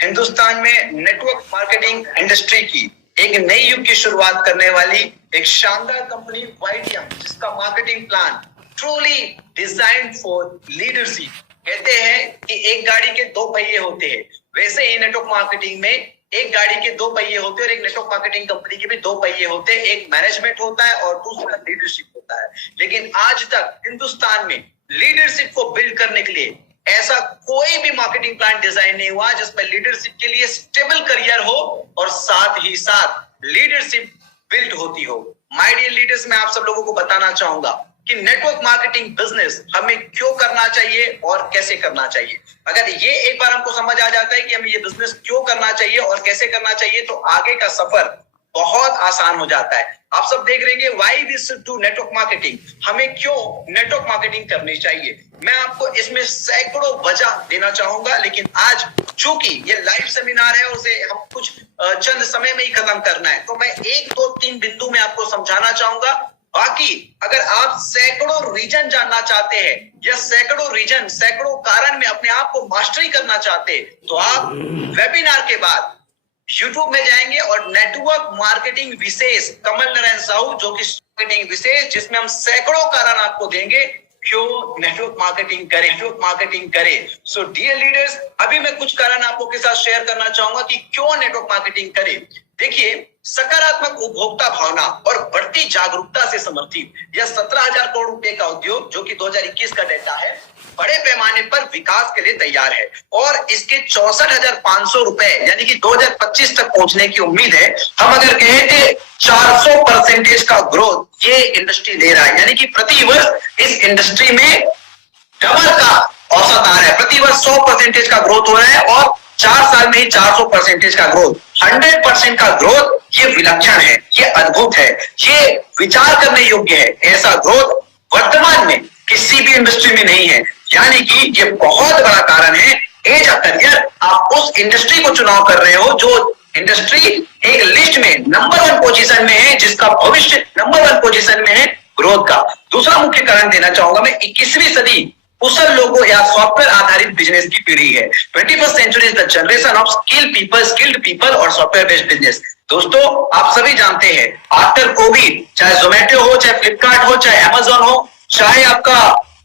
हिंदुस्तान में network marketing industry की एक नई युग की शुरुआत करने वाली एक शानदार कंपनी वाईटीएम, जिसका marketing plan truly designed for leadership. कहते हैं कि एक गाड़ी के दो पहिए होते हैं, वैसे ही नेटवर्क मार्केटिंग में एक गाड़ी के दो पहिए होते हैं और एक नेटवर्क मार्केटिंग कंपनी के भी दो पहिए होते हैं। एक मैनेजमेंट होता है और दूसरा लीडरशिप होता है। लेकिन आज तक हिंदुस्तान में लीडरशिप को बिल्ड करने के लिए ऐसा कोई भी मार्केटिंग प्लान डिजाइन नहीं हुआ जिसमें लीडरशिप के लिए स्टेबल करियर हो और साथ ही साथ लीडरशिप बिल्ड होती हो। माय डियर लीडर्स, मैं आप सब लोगों को बताना चाहूंगा कि नेटवर्क मार्केटिंग बिजनेस हमें क्यों करना चाहिए और कैसे करना चाहिए। अगर ये एक बार हमको समझ आ जाता है कि हमें ये बिजनेस क्यों करना चाहिए और कैसे करना चाहिए, तो आगे का सफर बहुत आसान हो जाता है। आप सब देख रहे हैं why we should do network marketing, हमें क्यों नेटवर्क मार्केटिंग करनी चाहिए। मैं आपको इसमें सैकड़ों वजह देना चाहूंगा, लेकिन आज चूंकि ये लाइव सेमिनार है और उसे हम कुछ चंद समय में ही खत्म करना है, तो मैं 1, 2, 3 बिंदु में आपको समझाना चाहूंगा। बाकी अगर आप सैकड़ों रीजन जानना चाहते हैं या सैकड़ों कारण में अपने आप को मास्टरी करना चाहते हैं, तो आप वेबिनार के बाद YouTube में जाएंगे और नेटवर्क मार्केटिंग विशेष कमल नारायण साहू, जो कि मार्केटिंग विशेष, जिसमें हम सैकड़ों कारण आपको देंगे क्यों नेटवर्क मार्केटिंग करें। सो डियर लीडर्स, अभी मैं कुछ कारण आपको के साथ शेयर करना चाहूंगा कि क्यों नेटवर्क मार्केटिंग करें। देखिए, सकारात्मक उपभोक्ता भावना और बढ़ती जागरूकता से समर्थित यह 17,000 करोड़ रुपए का उद्योग, जो कि 2021 का डेटा है, बड़े पैमाने पर विकास के लिए तैयार है और इसके 64,500 रुपए यानी कि 2025 तक पहुंचने की उम्मीद है। हम अगर कहें कि 400% का ग्रोथ ये इंडस्ट्री दे रहा है, यानी कि प्रति वर्ष इस इंडस्ट्री में डबल का औसत आ रहा है। प्रति वर्ष 100% का ग्रोथ हो रहा है और 4 साल में ही 400% का ग्रोथ, 100% का ग्रोथ, ये विलक्षण है, ये अद्भुत है, ये विचार करने योग्य है। ऐसा ग्रोथ वर्तमान में किसी भी इंडस्ट्री में नहीं है, यानी कि ये बहुत बड़ा कारण है। एज अ करियर, आप उस इंडस्ट्री को चुनाव कर रहे हो जो इंडस्ट्री एक लिस्ट में नंबर 1 पोजीशन में है, जिसका भविष्य नंबर 1 पोजीशन में है ग्रोथ का। दूसरा मुख्य कारण देना चाहूंगा मैं, 21वीं सदी कुशल लोगों या सॉफ्टवेयर आधारित बिजनेस की पीढ़ी है। 21st century is the generation of skilled people और सॉफ्टवेयर बेस्ड बिजनेस। दोस्तों, आप सभी जानते हैं आफ्टर कोविड, चाहे जोमेटो हो, चाहे फ्लिपकार्ट हो, चाहे अमेजोन हो, चाहे आपका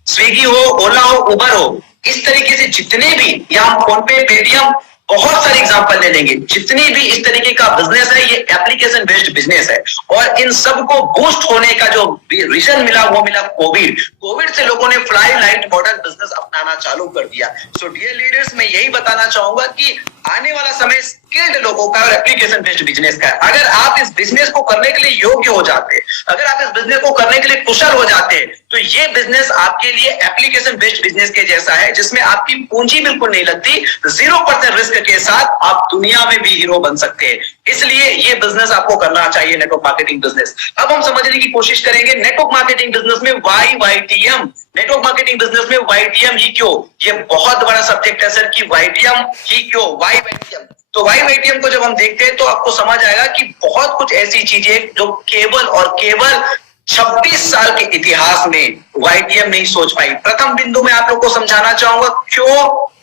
स्विगी हो, ओला हो, उबर हो, इस तरीके से जितने भी, या हम फोन पे, पेटीएम, बहुत सारे एग्जांपल ले लेंगे, जितनी भी इस तरीके का बिजनेस है, ये एप्लीकेशन बेस्ड बिजनेस है। और इन सबको बूस्ट होने का जो रीजन मिला, वो मिला कोविड से लोगों ने फ्लाई लाइट मॉडल बिजनेस अपनाना चालू कर दिया। सो डियर लीडर्स, मैं यही बताना चाहूंगा कि आने वाला समय स्किल्ड लोगों का और एप्लीकेशन बेस्ड बिजनेस का है। अगर आप इस बिजनेस को करने के लिए योग्य हो जाते हैं, अगर आप इस बिजनेस को करने के लिए कुशल हो जाते हैं, तो ये बिजनेस आपके लिए एप्लीकेशन बेस्ड बिजनेस के जैसा है, जिसमें आपकी पूंजी बिल्कुल नहीं लगती, 0% रिस्क के साथ आप दुनिया में भी हीरो बन सकते हैं। इसलिए ये बिजनेस आपको करना चाहिए, नेटवर्क मार्केटिंग बिजनेस। अब हम समझने की कोशिश करेंगे नेटवर्क मार्केटिंग बिजनेस में why YTM, network marketing business में वाईटीएम ही क्यों। ये बहुत बड़ा सब्जेक्ट है सर कि वाईटीएम ही क्यों, वाई वाईटीएम। तो वाई वाईटीएम को जब हम देखते हैं तो आपको समझ आएगा कि बहुत कुछ ऐसी चीजें जो केवल 26 साल के इतिहास में वाईटीएम नहीं सोच पाई। प्रथम बिंदु में आप लोग को समझाना चाहूंगा क्यों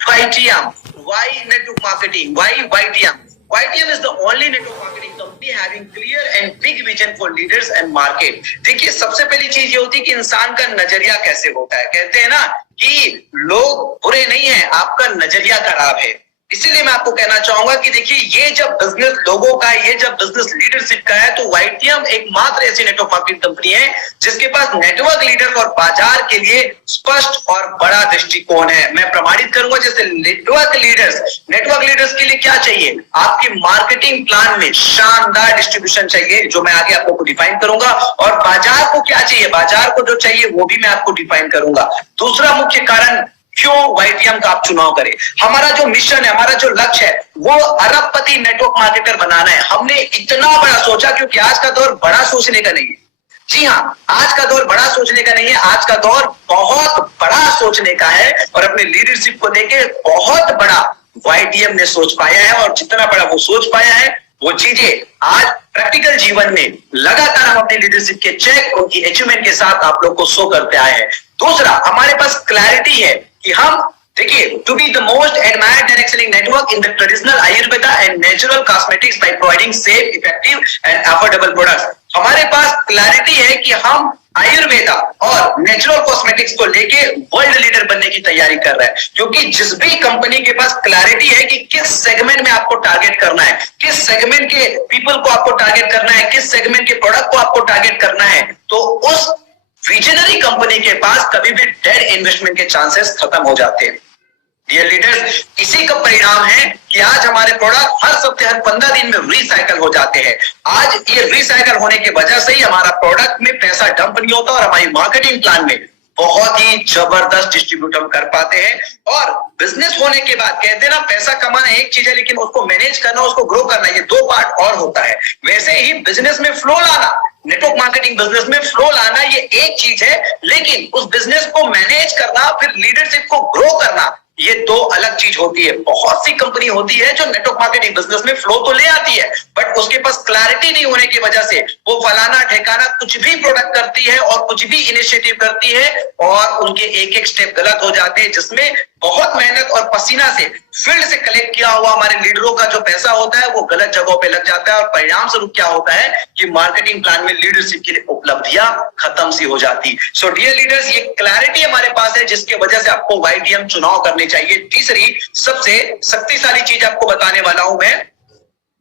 YTM, why network marketing, why YTM. YTM is the only network marketing company having clear and big vision for leaders and market। देखिए, सबसे पहली चीज ये होती है कि इंसान का नजरिया कैसे होता है। कहते हैं ना कि लोग बुरे नहीं है, आपका नजरिया खराब है। इसीलिए मैं आपको कहना चाहूंगा कि देखिए, ये जब बिजनेस लोगों का है, ये जब बिजनेस लीडरशिप का है, तो वाईटीएम एकमात्र ऐसी नेटवर्क मार्केटिंग कंपनी है जिसके पास नेटवर्क लीडर और बाजार के लिए स्पष्ट और बड़ा दृष्टिकोण है। मैं प्रमाणित करूंगा, जैसे नेटवर्क लीडर्स के लिए क्या चाहिए, आपकी मार्केटिंग प्लान में शानदार डिस्ट्रीब्यूशन चाहिए, जो मैं आगे आपको डिफाइन करूंगा, और बाजार को क्या चाहिए, बाजार को जो चाहिए वो भी मैं आपको डिफाइन करूंगा। दूसरा मुख्य कारण क्यों वाईटीएम का आप चुनाव करें। हमारा जो मिशन है, हमारा जो लक्ष्य है, वो अरबपति नेटवर्क मार्केटर बनाना है। हमने इतना बड़ा सोचा क्योंकि आज का दौर बड़ा सोचने का नहीं है। जी हाँ, आज का दौर बड़ा सोचने का नहीं है, आज का दौर बहुत बड़ा सोचने का है। और अपने लीडरशिप को लेके बहुत बड़ा वाईटीएम ने सोच पाया है, और जितना बड़ा वो सोच पाया है, वो चीजें आज प्रैक्टिकल जीवन में लगातार हम अपने लीडरशिप के चेक, उनकी अचीवमेंट के साथ आप लोग को शो करते आए हैं। दूसरा, हमारे पास क्लैरिटी है कि हम देखिए, to be the most admired direct selling network in the traditional Ayurveda and natural cosmetics by providing safe, effective and affordable products. हमारे पास क्लैरिटी है कि हम आयुर्वेदा और नेचुरल कॉस्मेटिक्स को लेके वर्ल्ड लीडर बनने की तैयारी कर रहे हैं, क्योंकि जिस भी कंपनी के पास क्लैरिटी है कि किस सेगमेंट में आपको टारगेट करना है, किस सेगमेंट के पीपल को आपको टारगेट करना है, किस सेगमेंट के प्रोडक्ट को आपको टारगेट करना है, तो उस विजनरी कंपनी के पास कभी भी डेड इन्वेस्टमेंट के चांसेस खत्म हो जाते हैं। डियर लीडर्स, इसी का परिणाम है कि आज हमारे प्रोडक्ट हर सप्ताह, हर 15 दिन में रिसाइकल हो जाते हैं। आज ये रिसाइकल होने की वजह से ही हमारा प्रोडक्ट में पैसा डंप नहीं होता और हमारी मार्केटिंग प्लान में बहुत ही जबरदस्त डिस्ट्रीब्यूट हम कर पाते हैं। और बिजनेस होने के बाद कहते हैं ना, पैसा कमाना एक चीज है, लेकिन उसको मैनेज करना, उसको ग्रो करना, ये दो पार्ट और होता है। वैसे ही बिजनेस में फ्लो लाना, नेटवर्क मार्केटिंग बिजनेस में फ्लो लाना, ये एक चीज है, लेकिन उस बिजनेस को मैनेज करना, फिर लीडरशिप को ग्रो करना, ये दो अलग चीज होती है। बहुत सी कंपनी होती है जो नेटवर्क मार्केटिंग बिजनेस में फ्लो तो ले आती है, बट उसके पास क्लैरिटी नहीं होने की वजह से वो फलाना ठिकाना कुछ भी प्रोडक्ट करती है और कुछ भी इनिशिएटिव करती है और उनके एक एक स्टेप गलत हो जाते हैं, जिसमें बहुत मेहनत और पसीना से फील्ड से कलेक्ट किया हुआ हमारे लीडरों का जो पैसा होता है वो गलत जगहों पे लग जाता है। और परिणाम स्वरूप क्या होता है कि मार्केटिंग प्लान में लीडरशिप की उपलब्धियां खत्म सी हो जाती। सो डियर लीडर्स, ये क्लैरिटी हमारे पास है जिसके वजह से आपको YTM चुनाव करने चाहिए। तीसरी सबसे शक्तिशाली चीज आपको बताने वाला हूं मैं,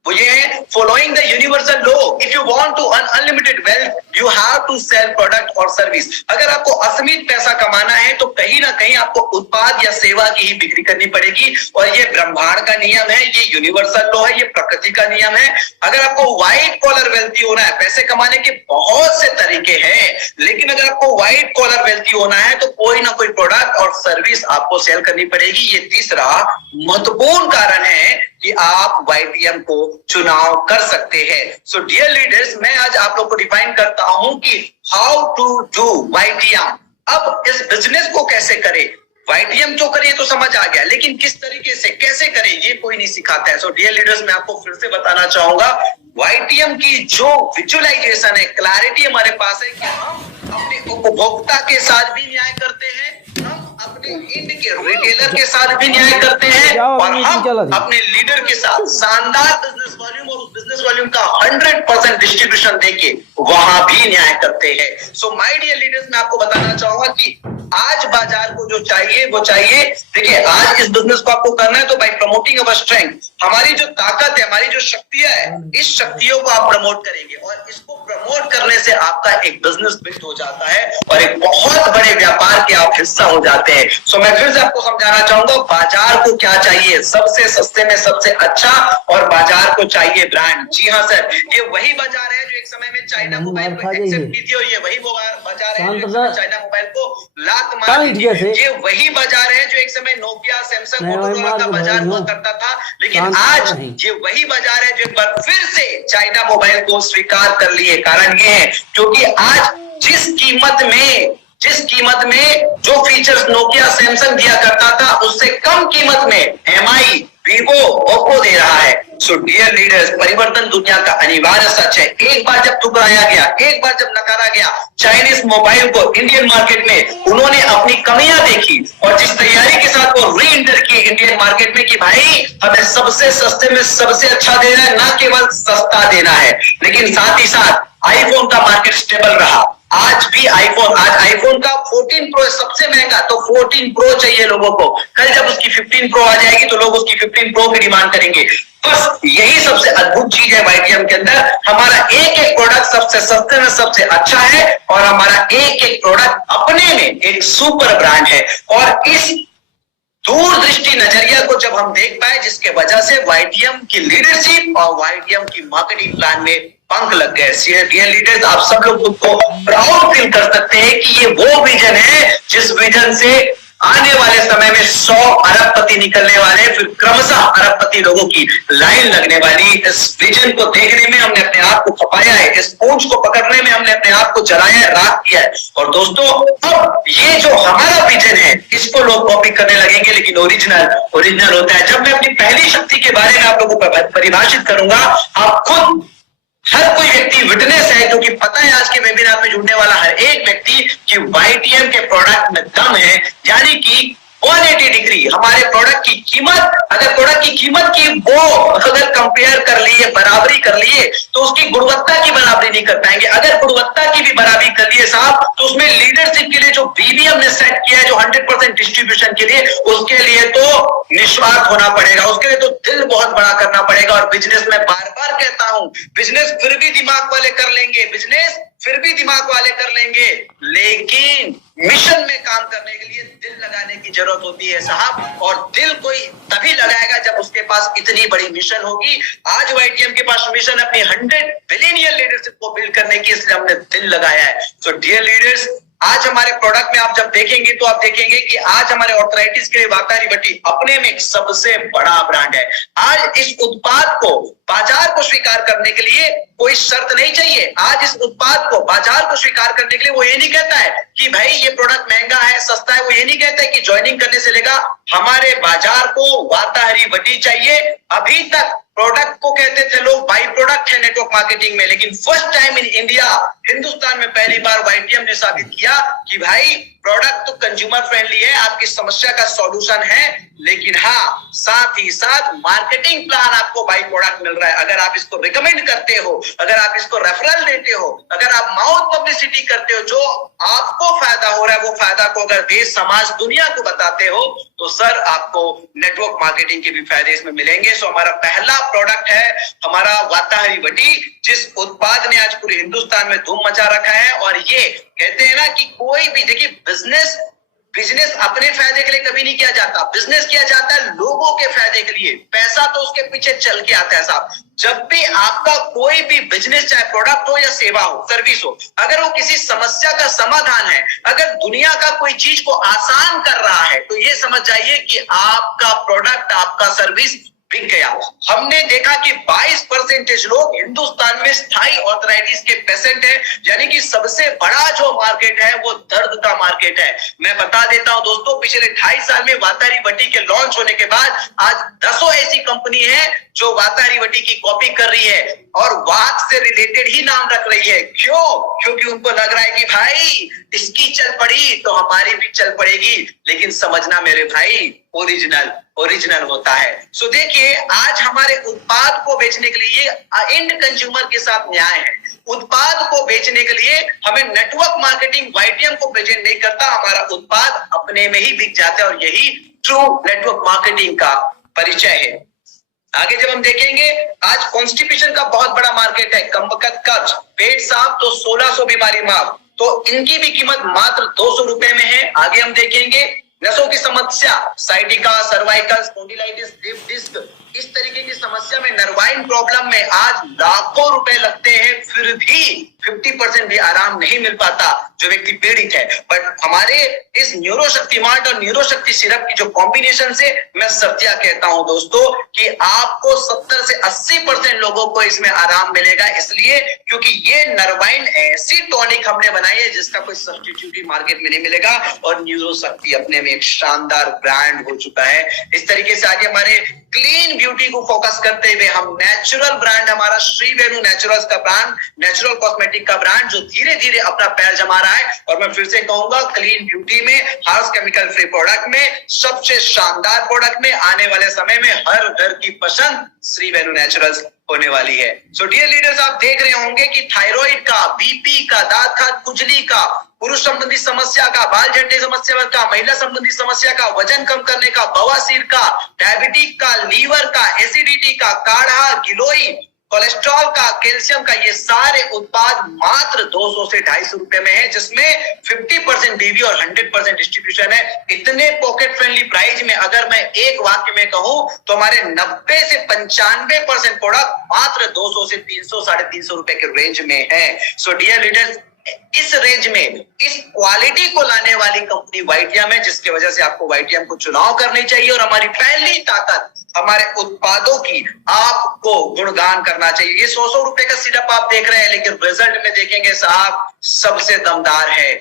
वो ये है following the universal law. If you want to earn unlimited wealth you have to sell product और सर्विस। अगर आपको असीमित पैसा कमाना है तो कहीं ना कहीं आपको उत्पाद या सेवा की ही बिक्री करनी पड़ेगी, और ये ब्रह्मांड का नियम है, ये यूनिवर्सल लॉ है, ये प्रकृति का नियम है। अगर आपको व्हाइट कॉलर वेल्थी होना है, पैसे कमाने के बहुत से तरीके हैं, लेकिन अगर आपको व्हाइट कॉलर वेल्थी होना है तो कोई ना कोई प्रोडक्ट और सर्विस आपको सेल करनी पड़ेगी। ये तीसरा महत्वपूर्ण कारण है कि आप YTM को चुनाव कर सकते हैं। सो डियर लीडर्स, मैं आज आप लोग को डिफाइन करता हूं कि हाउ टू डू YTM। अब इस बिजनेस को कैसे करें, YTM जो करिए तो समझ आ गया, लेकिन किस तरीके से कैसे करें ये कोई नहीं सिखाता है। सो डियर लीडर्स, मैं आपको फिर से बताना चाहूंगा, YTM की जो विजुअलाइजेशन है, क्लैरिटी हमारे पास है कि हम अपने उपभोक्ता के साथ भी न्याय करते हैं, हम अपने इंड के रिटेलर के साथ भी न्याय करते हैं, और हम अपने लीडर के साथ शानदार बिजनेस वॉल्यूम और उस बिजनेस वॉल्यूम का 100% डिस्ट्रीब्यूशन देके वहां भी न्याय करते हैं। सो माय डियर लीडर्स, मैं आपको बताना चाहूंगा कि आज बाजार को जो चाहिए वो चाहिए। देखिए, आज इस बिजनेस को आपको करना है तो बाय प्रमोटिंग अवर स्ट्रेंथ, हमारी जो ताकत है, हमारी जो शक्तियां है, इस शक्तियों को आप प्रमोट करेंगे और इसको प्रमोट करने से आपका एक बिजनेस बिल्ड हो जाता है और एक बहुत बड़े व्यापार के आप हिस्सा हो जाते हैं। सो मैं फिर से आपको समझाना चाहूंगा, बाजार को क्या चाहिए, सबसे सस्ते में सबसे अच्छा, और बाजार को चाहिए ब्रांड। जी हाँ सर, ये वही बाजार है जो एक समय में चाइना मोबाइल को एक्सेप्ट की थी, और ये वही बाजार है जो चाइना मोबाइल को लात मार दी थी। ये वही बाजार है जो एक समय नोकिया, सैमसंग, मोटोरोला का बाजार हुआ करता था, लेकिन आज ये वही बाजार है जो एक बार फिर से चाइना मोबाइल को स्वीकार कर लिए। कारण ये है क्योंकि आज जिस कीमत में जो फीचर्स नोकिया, सैमसंग दिया करता था, उससे कम कीमत में MI, वीवो, ओप्पो दे रहा है। सो डियर लीडर्स, परिवर्तन दुनिया का अनिवार्य सच है। एक बार जब ठुकराया गया, एक बार जब नकारा गया चाइनीज मोबाइल को इंडियन मार्केट में, उन्होंने अपनी कमियां देखी और जिस तैयारी के साथ वो री एंटर किए इंडियन मार्केट में कि भाई हमें सबसे सस्ते में सबसे अच्छा देना है, ना केवल सस्ता देना है, लेकिन साथ ही साथ आईफोन का मार्केट स्टेबल रहा। आज आईफोन का 14 प्रो सबसे महंगा, तो 14 प्रो चाहिए लोगों को। कल जब उसकी 15 प्रो आ जाएगी तो लोग उसकी 15 प्रो की डिमांड करेंगे। बस यही सबसे अद्भुत चीज है YTM के अंदर, हमारा एक एक प्रोडक्ट सबसे सस्ते में सबसे अच्छा है और हमारा एक एक प्रोडक्ट अपने में एक सुपर ब्रांड है। और इस दूरदृष्टि नजरिया को जब हम देख पाए, जिसके वजह से YTM की लीडरशिप और YTM की मार्केटिंग प्लान में पंख लग गए। डियर लीडर्स, आप सब लोग खुद को प्राउड फील कर सकते हैं कि ये वो विजन है जिस विजन से आने वाले समय में 100 अरबपति निकलने वाले, फिर क्रमशः अरबपति लोगों की लाइन लगने वाली। इस विजन को देखने में हमने अपने आप को खपाया है, इस पूंछ को पकड़ने में हमने अपने आप को जलाया है, राख किया है। और दोस्तों, अब ये जो हमारा विजन है इसको लोग कॉपी करने लगेंगे, लेकिन ओरिजिनल होता है। जब मैं अपनी पहली शक्ति के बारे में आप लोगों को परिभाषित करूंगा, आप खुद हर कोई व्यक्ति विटनेस है, क्योंकि पता है आज के वेबिनार में जुड़ने वाला हर एक व्यक्ति कि YTM के प्रोडक्ट में दम है, यानी कि 180 डिग्री। हमारे प्रोडक्ट की कीमत, अगर प्रोडक्ट की कीमत की वो अगर कंपेयर कर लिए, बराबरी कर लिए, तो उसकी गुणवत्ता की बराबरी नहीं कर पाएंगे। अगर गुणवत्ता की भी बराबरी कर लिए साहब, तो उसमें लीडरशिप के लिए जो बीबीएम ने सेट किया है, जो 100% डिस्ट्रीब्यूशन के लिए, उसके लिए तो निस्वार्थ होना पड़ेगा, उसके लिए तो दिल बहुत बड़ा करना पड़ेगा। और बिजनेस में बार बार कहता हूं, बिजनेस फिर भी दिमाग वाले कर लेंगे, बिजनेस फिर भी दिमाग वाले कर लेंगे, लेकिन मिशन में काम करने के लिए दिल लगाने की जरूरत होती है साहब। और दिल कोई तभी लगाएगा जब उसके पास इतनी बड़ी मिशन होगी। आज वाईटीएम के पास मिशन अपनी 100 बिलियनियर लीडरशिप को बिल्ड करने की, इसलिए हमने दिल लगाया है। सो डियर लीडर्स, आज हमारे प्रोडक्ट में आप जब देखेंगे तो आप देखेंगे कि आज हमारे ऑर्थराइटिस के लिए वातारी वटी अपने में एक सबसे बड़ा ब्रांड है। आज इस उत्पाद को बाजार को स्वीकार करने के लिए कोई शर्त नहीं चाहिए। आज इस उत्पाद को बाजार को स्वीकार करने के लिए वो ये नहीं कहता है कि भाई ये प्रोडक्ट महंगा है, सस्ता है, वो ये नहीं कहता है कि ज्वाइनिंग करने से लेगा। हमारे बाजार को वाताहरी वटी चाहिए। अभी तक प्रोडक्ट को कहते थे लोग बाई प्रोडक्ट है नेटवर्क मार्केटिंग में, लेकिन first time in India, Hindustan में पहली बार वाईटीएम ने साबित किया कि भाई प्रोडक्ट तो कंज्यूमर फ्रेंडली है, आपकी समस्या का सॉल्यूशन है, लेकिन हाँ साथ ही साथ मार्केटिंग प्लान आपको बाई प्रोडक्ट मिल रहा है। अगर आप इसको रिकमेंड करते हो, अगर आप इसको रेफरल देते हो, अगर आप माउथ पब्लिसिटी करते हो, जो आपको फायदा हो रहा है वो फायदा को अगर देश समाज दुनिया को बताते हो, तो सर आपको नेटवर्क मार्केटिंग के भी फायदे इसमें मिलेंगे। सो हमारा पहला प्रोडक्ट है हमारा वाताहरी वटी, जिस उत्पाद ने आज पूरे हिंदुस्तान में धूम मचा रखा है। और ये कहते हैं ना कि कोई भी, देखिए बिजनेस अपने फायदे के लिए कभी नहीं किया जाता, बिजनेस किया जाता है लोगों के फायदे के लिए। पैसा तो उसके पीछे चल के आता है साहब। जब भी आपका कोई भी बिजनेस, चाहे प्रोडक्ट हो या सेवा हो, सर्विस हो, अगर वो किसी समस्या का समाधान है, अगर दुनिया का कोई चीज को आसान कर रहा है, तो ये समझ जाइए कि आपका प्रोडक्ट, आपका सर्विस बिक गया। हमने देखा कि 22% लोग हिंदुस्तान में स्थायी ऑर्थराइटिस के पेशेंट हैं, यानी कि सबसे बड़ा जो मार्केट है वो दर्द का मार्केट है। मैं बता देता हूं दोस्तों, पिछले 2.5 साल में वाताहरी वटी के लॉन्च होने के बाद आज 10 ऐसी कंपनी है जो वाताहरी वटी की कॉपी कर रही है और वात से रिलेटेड ही नाम रख रही है। क्यों? क्योंकि उनको लग रहा है कि भाई इसकी चल पड़ी तो हमारी भी चल पड़ेगी। लेकिन समझना मेरे भाई, ओरिजिनल होता है। सो देखिए, आज हमारे उत्पाद को बेचने के लिए एंड कंज्यूमर के साथ न्याय है। उत्पाद को बेचने के लिए हमें नेटवर्क मार्केटिंग वाईटीएम को प्रेजेंट नहीं करता, हमारा उत्पाद अपने में ही बिक जाता है। और यही ट्रू नेटवर्क मार्केटिंग का परिचय है। आगे जब हम देखेंगे, आज कॉन्स्टिपेशन का बहुत बड़ा मार्केट है, कमबख्त कब्ज, पेट साफ तो 1600 बीमारी माफ, तो इनकी भी कीमत मात्र 200 रुपए में है। आगे हम देखेंगे नसों की समस्या, sciatica, cervical, spondylitis, slip disc, इस तरीके की समस्या में, नर्वाइन प्रॉब्लम में आज लाखों रुपए लगते हैं, फिर भी 50% भी आराम नहीं मिल पाता जो व्यक्ति पीड़ित है। बट हमारे इस न्यूरोशक्ति मार्ट और न्यूरोशक्ति सिरप की जो कॉम्बिनेशन से मैं सत्या कहता हूं दोस्तों कि आपको 70 से 80% लोगों को इसमें आराम मिलेगा। इसलिए क्योंकि ये नर्वाइन ऐसी टॉनिक हमने बनाई है जिसका कोई सब्स्टिट्यूट मार्केट में नहीं मिलेगा। और न्यूरोशक्ति अपने में एक शानदार ब्रांड हो चुका है। इस तरीके से आगे हमारे क्लीन ब्यूटी को फोकस करते हुए हम नेचुरल ब्रांड, हमारा श्री वेणु नेचुरल्स का ब्रांड, नेचुरल कॉस्मेटिक का ब्रांड जो धीरे धीरे अपना पैर जमा रहा है। और मैं फिर से कहूंगा, क्लीन ब्यूटी में, हाउस केमिकल फ्री प्रोडक्ट में, सबसे शानदार प्रोडक्ट में, आने वाले समय में हर घर की पसंद श्री वेणु नेचुरल्स होने वाली है। सो डियर लीडर्स, आप देख रहे होंगे कि थायराइड का, बीपी का, दांत का, खुजली का, पुरुष संबंधी समस्या का, बाल झड़ने समस्या का, महिला संबंधी समस्या का, वजन कम करने का, बवासीर का, डायबिटिक का, लीवर का, एसिडिटी का, काढ़ा, गिलोई, कोलेस्ट्रॉल का, कैल्शियम का, ये सारे उत्पाद मात्र 200 से 250 रुपए में है, जिसमें 50% बीवी और 100% डिस्ट्रीब्यूशन है। इतने पॉकेट फ्रेंडली प्राइस में अगर मैं एक वाक्य में कहूं तो हमारे 90 से 95% प्रोडक्ट मात्र 200 से 300, 350 रुपए के रेंज में है। सो डियर लीडर्स, इस रेंज में इस क्वालिटी को लाने वाली कंपनी वाईटीएम है, जिसकी वजह से आपको वाईटीएम को चुनाव करनी चाहिए। और हमारी पहली ताकत हमारे उत्पादों की आपको गुणगान करना चाहिए। ये 100 रुपए का सिरप आप देख रहे हैं, लेकिन रिजल्ट में देखेंगे साहब सबसे दमदार है।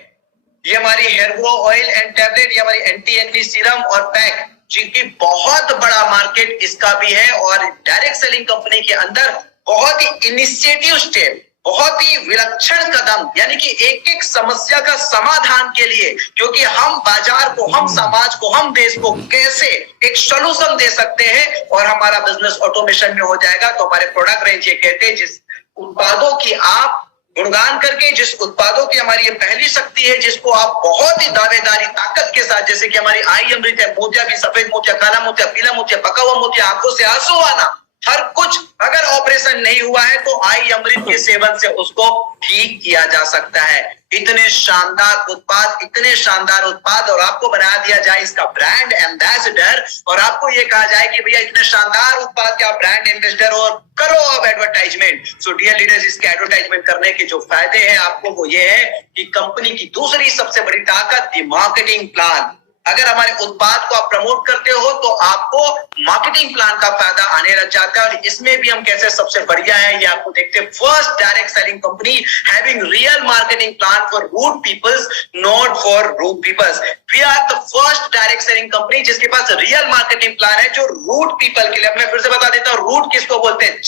ये हमारी hair grow oil and tablet, ये हमारी एंटी एक्नी सीरम और पैक, जिनकी बहुत बड़ा मार्केट इसका भी है। और डायरेक्ट सेलिंग कंपनी के अंदर बहुत ही इनिशिएटिव स्टेप, बहुत ही विलक्षण कदम, यानी कि एक एक समस्या का समाधान के लिए, क्योंकि हम बाजार को, हम समाज को, हम देश को कैसे एक सॉल्यूशन दे सकते हैं और हमारा बिजनेस ऑटोमेशन में हो जाएगा। तो हमारे प्रोडक्ट रेंज ये कहते हैं, जिस उत्पादों की आप गुणगान करके, जिस उत्पादों की हमारी ये पहली शक्ति है, जिसको आप बहुत ही दावेदारी ताकत के साथ, जैसे कि हमारी आई अमृत है, मोतिया भी, सफेद मोतिया, काला मोतिया, पीला मोतिया, पका हुआ मोतिया, आंखों से आंसू आना, हर कुछ अगर ऑपरेशन नहीं हुआ है तो आई अमृत के सेवन से उसको ठीक किया जा सकता है। इतने शानदार उत्पाद और आपको बना दिया जाए इसका ब्रांड एम्बेसडर, और आपको ये कहा जाए कि भैया इतने शानदार उत्पाद के आप ब्रांड एम्बेसडर और करो अब एडवर्टाइजमेंट। सो डियर लीडर्स, इसके एडवर्टाइजमेंट करने के जो फायदे हैं आपको वो ये है कि कंपनी की दूसरी सबसे बड़ी ताकत दी मार्केटिंग प्लान। अगर हमारे उत्पाद को आप प्रमोट करते हो तो आपको मार्केटिंग प्लान का फायदा आने लग जाता है, और इसमें भी हम कैसे सबसे बढ़िया है ये आपको देखते हैं। First direct selling company having real marketing plan for root peoples, not for root peoples. We are the first direct selling company जिसके पास रियल मार्केटिंग प्लान है जो रूट पीपल के लिए। मैं फिर से बता देता हूं, रूट किसको बोलते हैं?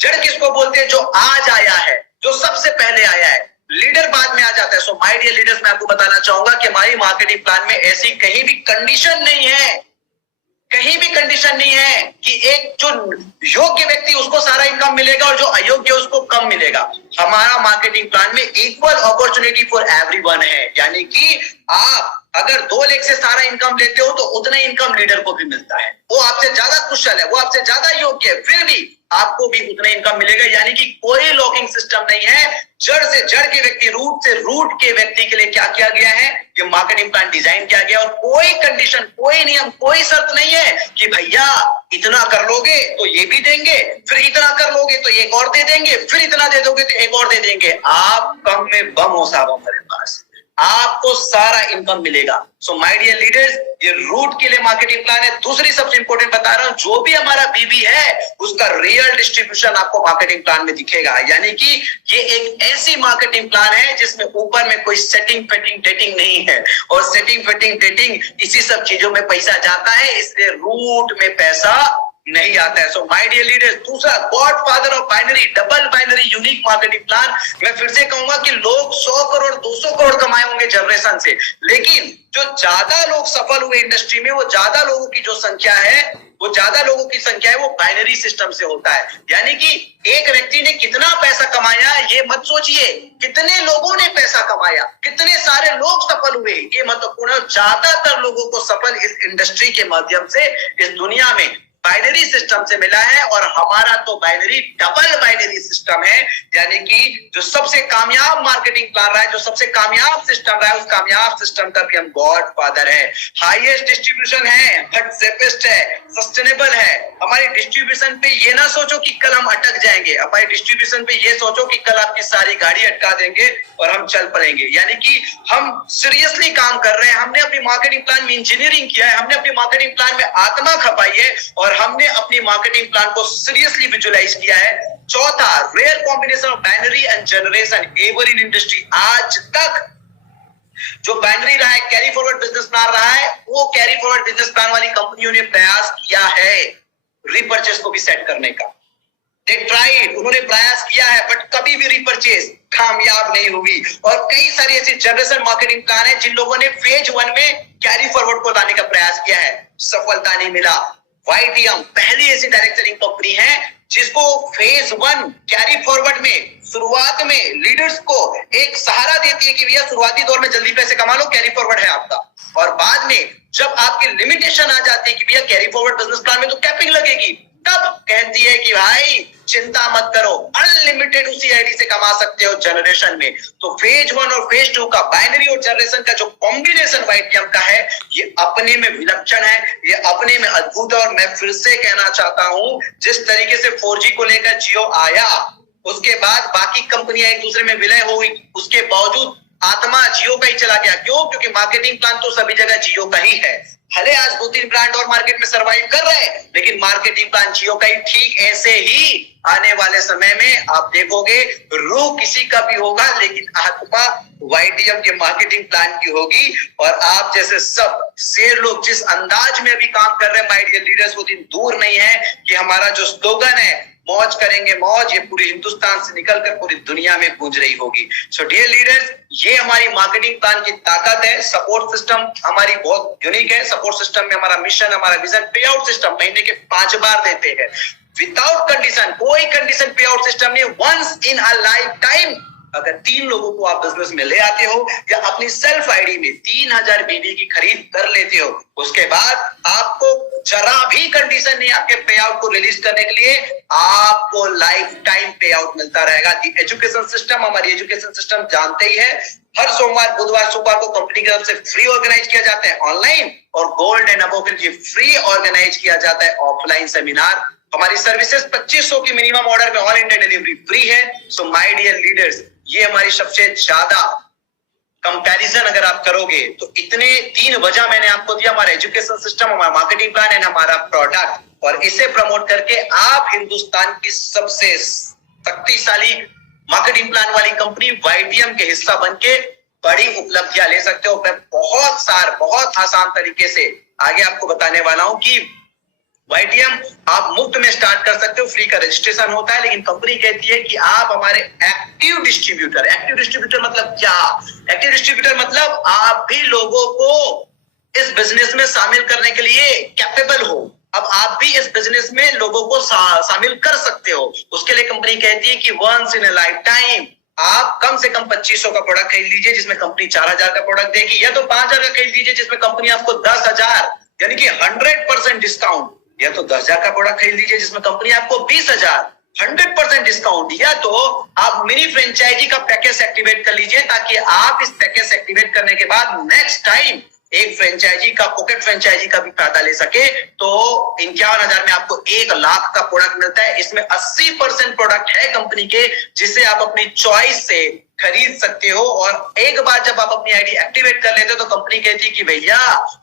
जड़ किसको बोलते हैं? जो आज आया है, जो सबसे पहले आया है। लीडर बाद में आ जाता है। सो माय डियर लीडर्स, मैं आपको बताना चाहूंगा कि हमारी मार्केटिंग प्लान में ऐसी कहीं भी कंडीशन नहीं है, कहीं भी कंडीशन नहीं है कि एक जो योग्य व्यक्ति उसको सारा इनकम मिलेगा और जो अयोग्य उसको कम मिलेगा। हमारा मार्केटिंग प्लान में इक्वल अपॉर्चुनिटी फॉर एवरीवन है, यानी कि आप अगर 2 लाख से सारा इनकम लेते हो तो उतना इनकम लीडर को भी मिलता है। वो आपसे ज्यादा कुशल है, वो आपसे ज्यादा योग्य है, फिर भी आपको भी उतना इनकम मिलेगा। यानी कि कोई लॉकिंग सिस्टम नहीं है। जड़ से जड़ के व्यक्ति, रूट से रूट के व्यक्ति के लिए क्या किया गया है? ये मार्केटिंग प्लान डिजाइन किया गया, और कोई कंडीशन, कोई नियम, कोई शर्त नहीं है कि भैया इतना कर लोगे तो ये भी देंगे, फिर इतना कर लोगे तो एक और दे देंगे, फिर इतना दे दोगे तो एक और दे देंगे। आप कम में बम हो साहब हमारे पास, आपको सारा इनकम मिलेगा। सो माय डियर लीडर्स, ये रूट के लिए मार्केटिंग प्लान है। दूसरी सबसे इंपॉर्टेंट बता रहा हूं, जो भी हमारा बीबी है उसका रियल डिस्ट्रीब्यूशन आपको मार्केटिंग प्लान में दिखेगा। यानी कि ये एक ऐसी मार्केटिंग प्लान है जिसमें ऊपर में कोई सेटिंग फेटिंग डेटिंग नहीं है, और सेटिंग फेटिंग डेटिंग इसी सब चीजों में पैसा जाता है, इसलिए रूट में पैसा नहीं आता है। सो माय डियर लीडर्स, दूसरा God father of binary, double binary unique marketing plan. मैं फिर से कहूंगा कि लोग 100 करोड़ 200 करोड़ कमाए होंगे जनरेशन से, लेकिन जो ज्यादा लोग सफल हुए इंडस्ट्री में, वो ज्यादा लोगों की जो संख्या है, वो ज्यादा लोगों की संख्या है वो बाइनरी सिस्टम से होता है। यानी कि एक व्यक्ति ने कितना पैसा कमाया ये मत सोचिए, कितने लोगों ने पैसा कमाया, कितने सारे लोग सफल हुए ये महत्वपूर्ण है। ज्यादातर लोगों को सफल इस इंडस्ट्री के माध्यम से, इस दुनिया में बाइनरी सिस्टम से मिला है, और हमारा तो बाइनरी डबल बाइनरी सिस्टम है। यानी कि जो सबसे कामयाब मार्केटिंग प्लान रहा है, जो सबसे कामयाब सिस्टम रहा है, उस कामयाब सिस्टम का भी हम गॉड फादर है। हाईएस्ट डिस्ट्रीब्यूशन है, बट सेफेस्ट है, सस्टेनेबल है। हमारी डिस्ट्रीब्यूशन पे ये ना सोचो कि कल हम अटक जाएंगे, हमारी डिस्ट्रीब्यूशन पे ये सोचो कि कल आपकी सारी गाड़ी अटका देंगे और हम चल पड़ेंगे। यानी कि हम सीरियसली काम कर रहे हैं, हमने अपनी मार्केटिंग प्लान में इंजीनियरिंग किया है, हमने अपनी मार्केटिंग प्लान में आत्मा खपाई है, और हमने अपनी मार्केटिंग प्लान को सीरियसली विजुअलाइज किया है। चौथा, rare combination of binary and generation ever in industry. आज तक जो बाइनरी रहा है, कैरी फॉरवर्ड बिजनेस प्लान रहा है, वो कैरी फॉरवर्ड बिजनेस प्लान वाली कंपनियों ने प्रयास किया है रिपर्चेस को भी सेट करने का। They tried, उन्होंने प्रयास किया है, बट कभी भी रिपर्चेस कामयाब नहीं हुई। और कई सारी ऐसी जनरेशन मार्केटिंग प्लान है जिन लोगों ने फेज 1 में कैरी फॉरवर्ड को लाने का प्रयास किया है, सफलता नहीं मिला। YTM पहली ऐसी डायरेक्ट सेलिंग कंपनी है जिसको फेज 1 कैरी फॉरवर्ड में शुरुआत में लीडर्स को एक सहारा देती है कि भैया शुरुआती दौर में जल्दी पैसे कमा लो, कैरी फॉरवर्ड है आपका। और बाद में जब आपकी लिमिटेशन आ जाती है कि भैया कैरी फॉरवर्ड बिजनेस प्लान में तो कैपिंग लगेगी, तब कहती है कि भाई चिंता मत करो, अनलिमिटेड उसी आईडी से कमा सकते हो जनरेशन में। तो फेज 1 और फेज 2 का बाइनरी और जनरेशन का जो कॉम्बिनेशन YTM का है, ये अपने में विलक्षण है, ये अपने में अद्भुत है। और मैं फिर से कहना चाहता हूं, जिस तरीके से 4G को लेकर जियो आया, उसके बाद बाकी कंपनियां एक दूसरे में विलय हो गई, उसके बावजूद आत्मा जियो का ही चला गया। क्यों? क्योंकि मार्केटिंग प्लान तो सभी जगह जियो का ही है। भले आज 2-3 ब्रांड और मार्केट में सर्वाइव कर रहे हैं, लेकिन मार्केटिंग प्लान जियो का ही। ठीक ऐसे ही आने वाले समय में आप देखोगे, रू किसी का भी होगा, लेकिन आत्मा YTM के मार्केटिंग प्लान की होगी। और आप जैसे सब शेर लोग जिस अंदाज में अभी काम कर रहे हैं, माय डियर लीडर्स, वो दिन दूर नहीं है कि हमारा जो स्लोगन है मौज करेंगे मौज, ये पूरे हिंदुस्तान से निकलकर पूरी दुनिया में गूंज रही होगी। सो डियर लीडर्स, ये हमारी मार्केटिंग प्लान की ताकत है। सपोर्ट सिस्टम हमारी बहुत यूनिक है। सपोर्ट सिस्टम में हमारा मिशन, हमारा विजन, पे आउट सिस्टम महीने के 5 बार देते हैं विदाउट कंडीशन, कोई कंडीशन पे आउट सिस्टम नहीं, once in a life time. अगर 3 लोगों को आप बिजनेस में ले आते हो या अपनी सेल्फ आईडी में 3000 बीवी की खरीद कर लेते हो, उसके बाद आपको जरा भी कंडीशन नहीं आपके पे आउट को रिलीज करने के लिए, आपको लाइफ टाइम पे आउट मिलता रहेगा। एजुकेशन सिस्टम, हमारी एजुकेशन सिस्टम जानते ही है, हर सोमवार बुधवार शुक्रवार को कंपनी की तरफ से फ्री ऑर्गेनाइज किया जाता है ऑनलाइन, और गोल्ड एंड अबव के लिए फ्री ऑर्गेनाइज किया जाता है ऑफलाइन सेमिनार। हमारी सर्विसेज 2500 की मिनिमम ऑर्डर में ऑल इंडिया डिलीवरी फ्री है। सो माय डियर लीडर्स, ये हमारी सबसे ज्यादा कंपैरिजन अगर आप करोगे तो इतने 3 वजह मैंने आपको दिया, हमारा एजुकेशन सिस्टम, हमारा मार्केटिंग प्लान एंड हमारा प्रोडक्ट, और इसे प्रमोट करके आप हिंदुस्तान की सबसे शक्तिशाली मार्केटिंग प्लान वाली कंपनी वाईटीएम के हिस्सा बनके बड़ी उपलब्धियां ले सकते हो। मैं बहुत आसान तरीके से आगे आपको बताने वाला हूं कि वाईटीएम आप मुफ्त में स्टार्ट कर सकते हो, फ्री का रजिस्ट्रेशन होता है, लेकिन कंपनी कहती है कि आप हमारे एक्टिव डिस्ट्रीब्यूटर मतलब क्या? एक्टिव डिस्ट्रीब्यूटर मतलब आप भी लोगों को इस बिजनेस में शामिल करने के लिए कैपेबल हो। अब आप भी इस बिजनेस में लोगों को शामिल कर सकते हो। उसके लिए कंपनी कहती है कि once in a life time आप कम से कम 2500 का प्रोडक्ट खरीद लीजिए जिसमें कंपनी 4000 का प्रोडक्ट देगी, या तो 5000 का खरीद लीजिए जिसमें कंपनी आपको 10,000 यानी कि 100% डिस्काउंट, या तो 10,000 का प्रोडक्ट खरीद लीजिए जिसमें कंपनी आपको 20,000 100% डिस्काउंट, या तो आप मिनी फ्रेंचाइजी का पैकेज एक्टिवेट कर लीजिए ताकि आप इस पैकेज एक्टिवेट करने के बाद नेक्स्ट टाइम एक फ्रेंचाइजी का, पॉकेट फ्रेंचाइजी का भी फायदा ले सके। तो 51,000 में आपको 1 लाख का प्रोडक्ट मिलता है। इसमें 80% प्रोडक्ट है कंपनी के जिसे आप अपनी चॉइस से खरीद सकते हो, और एक बार जब आप अपनी आईडी एक्टिवेट कर लेते हो तो कंपनी कहती है कि भैया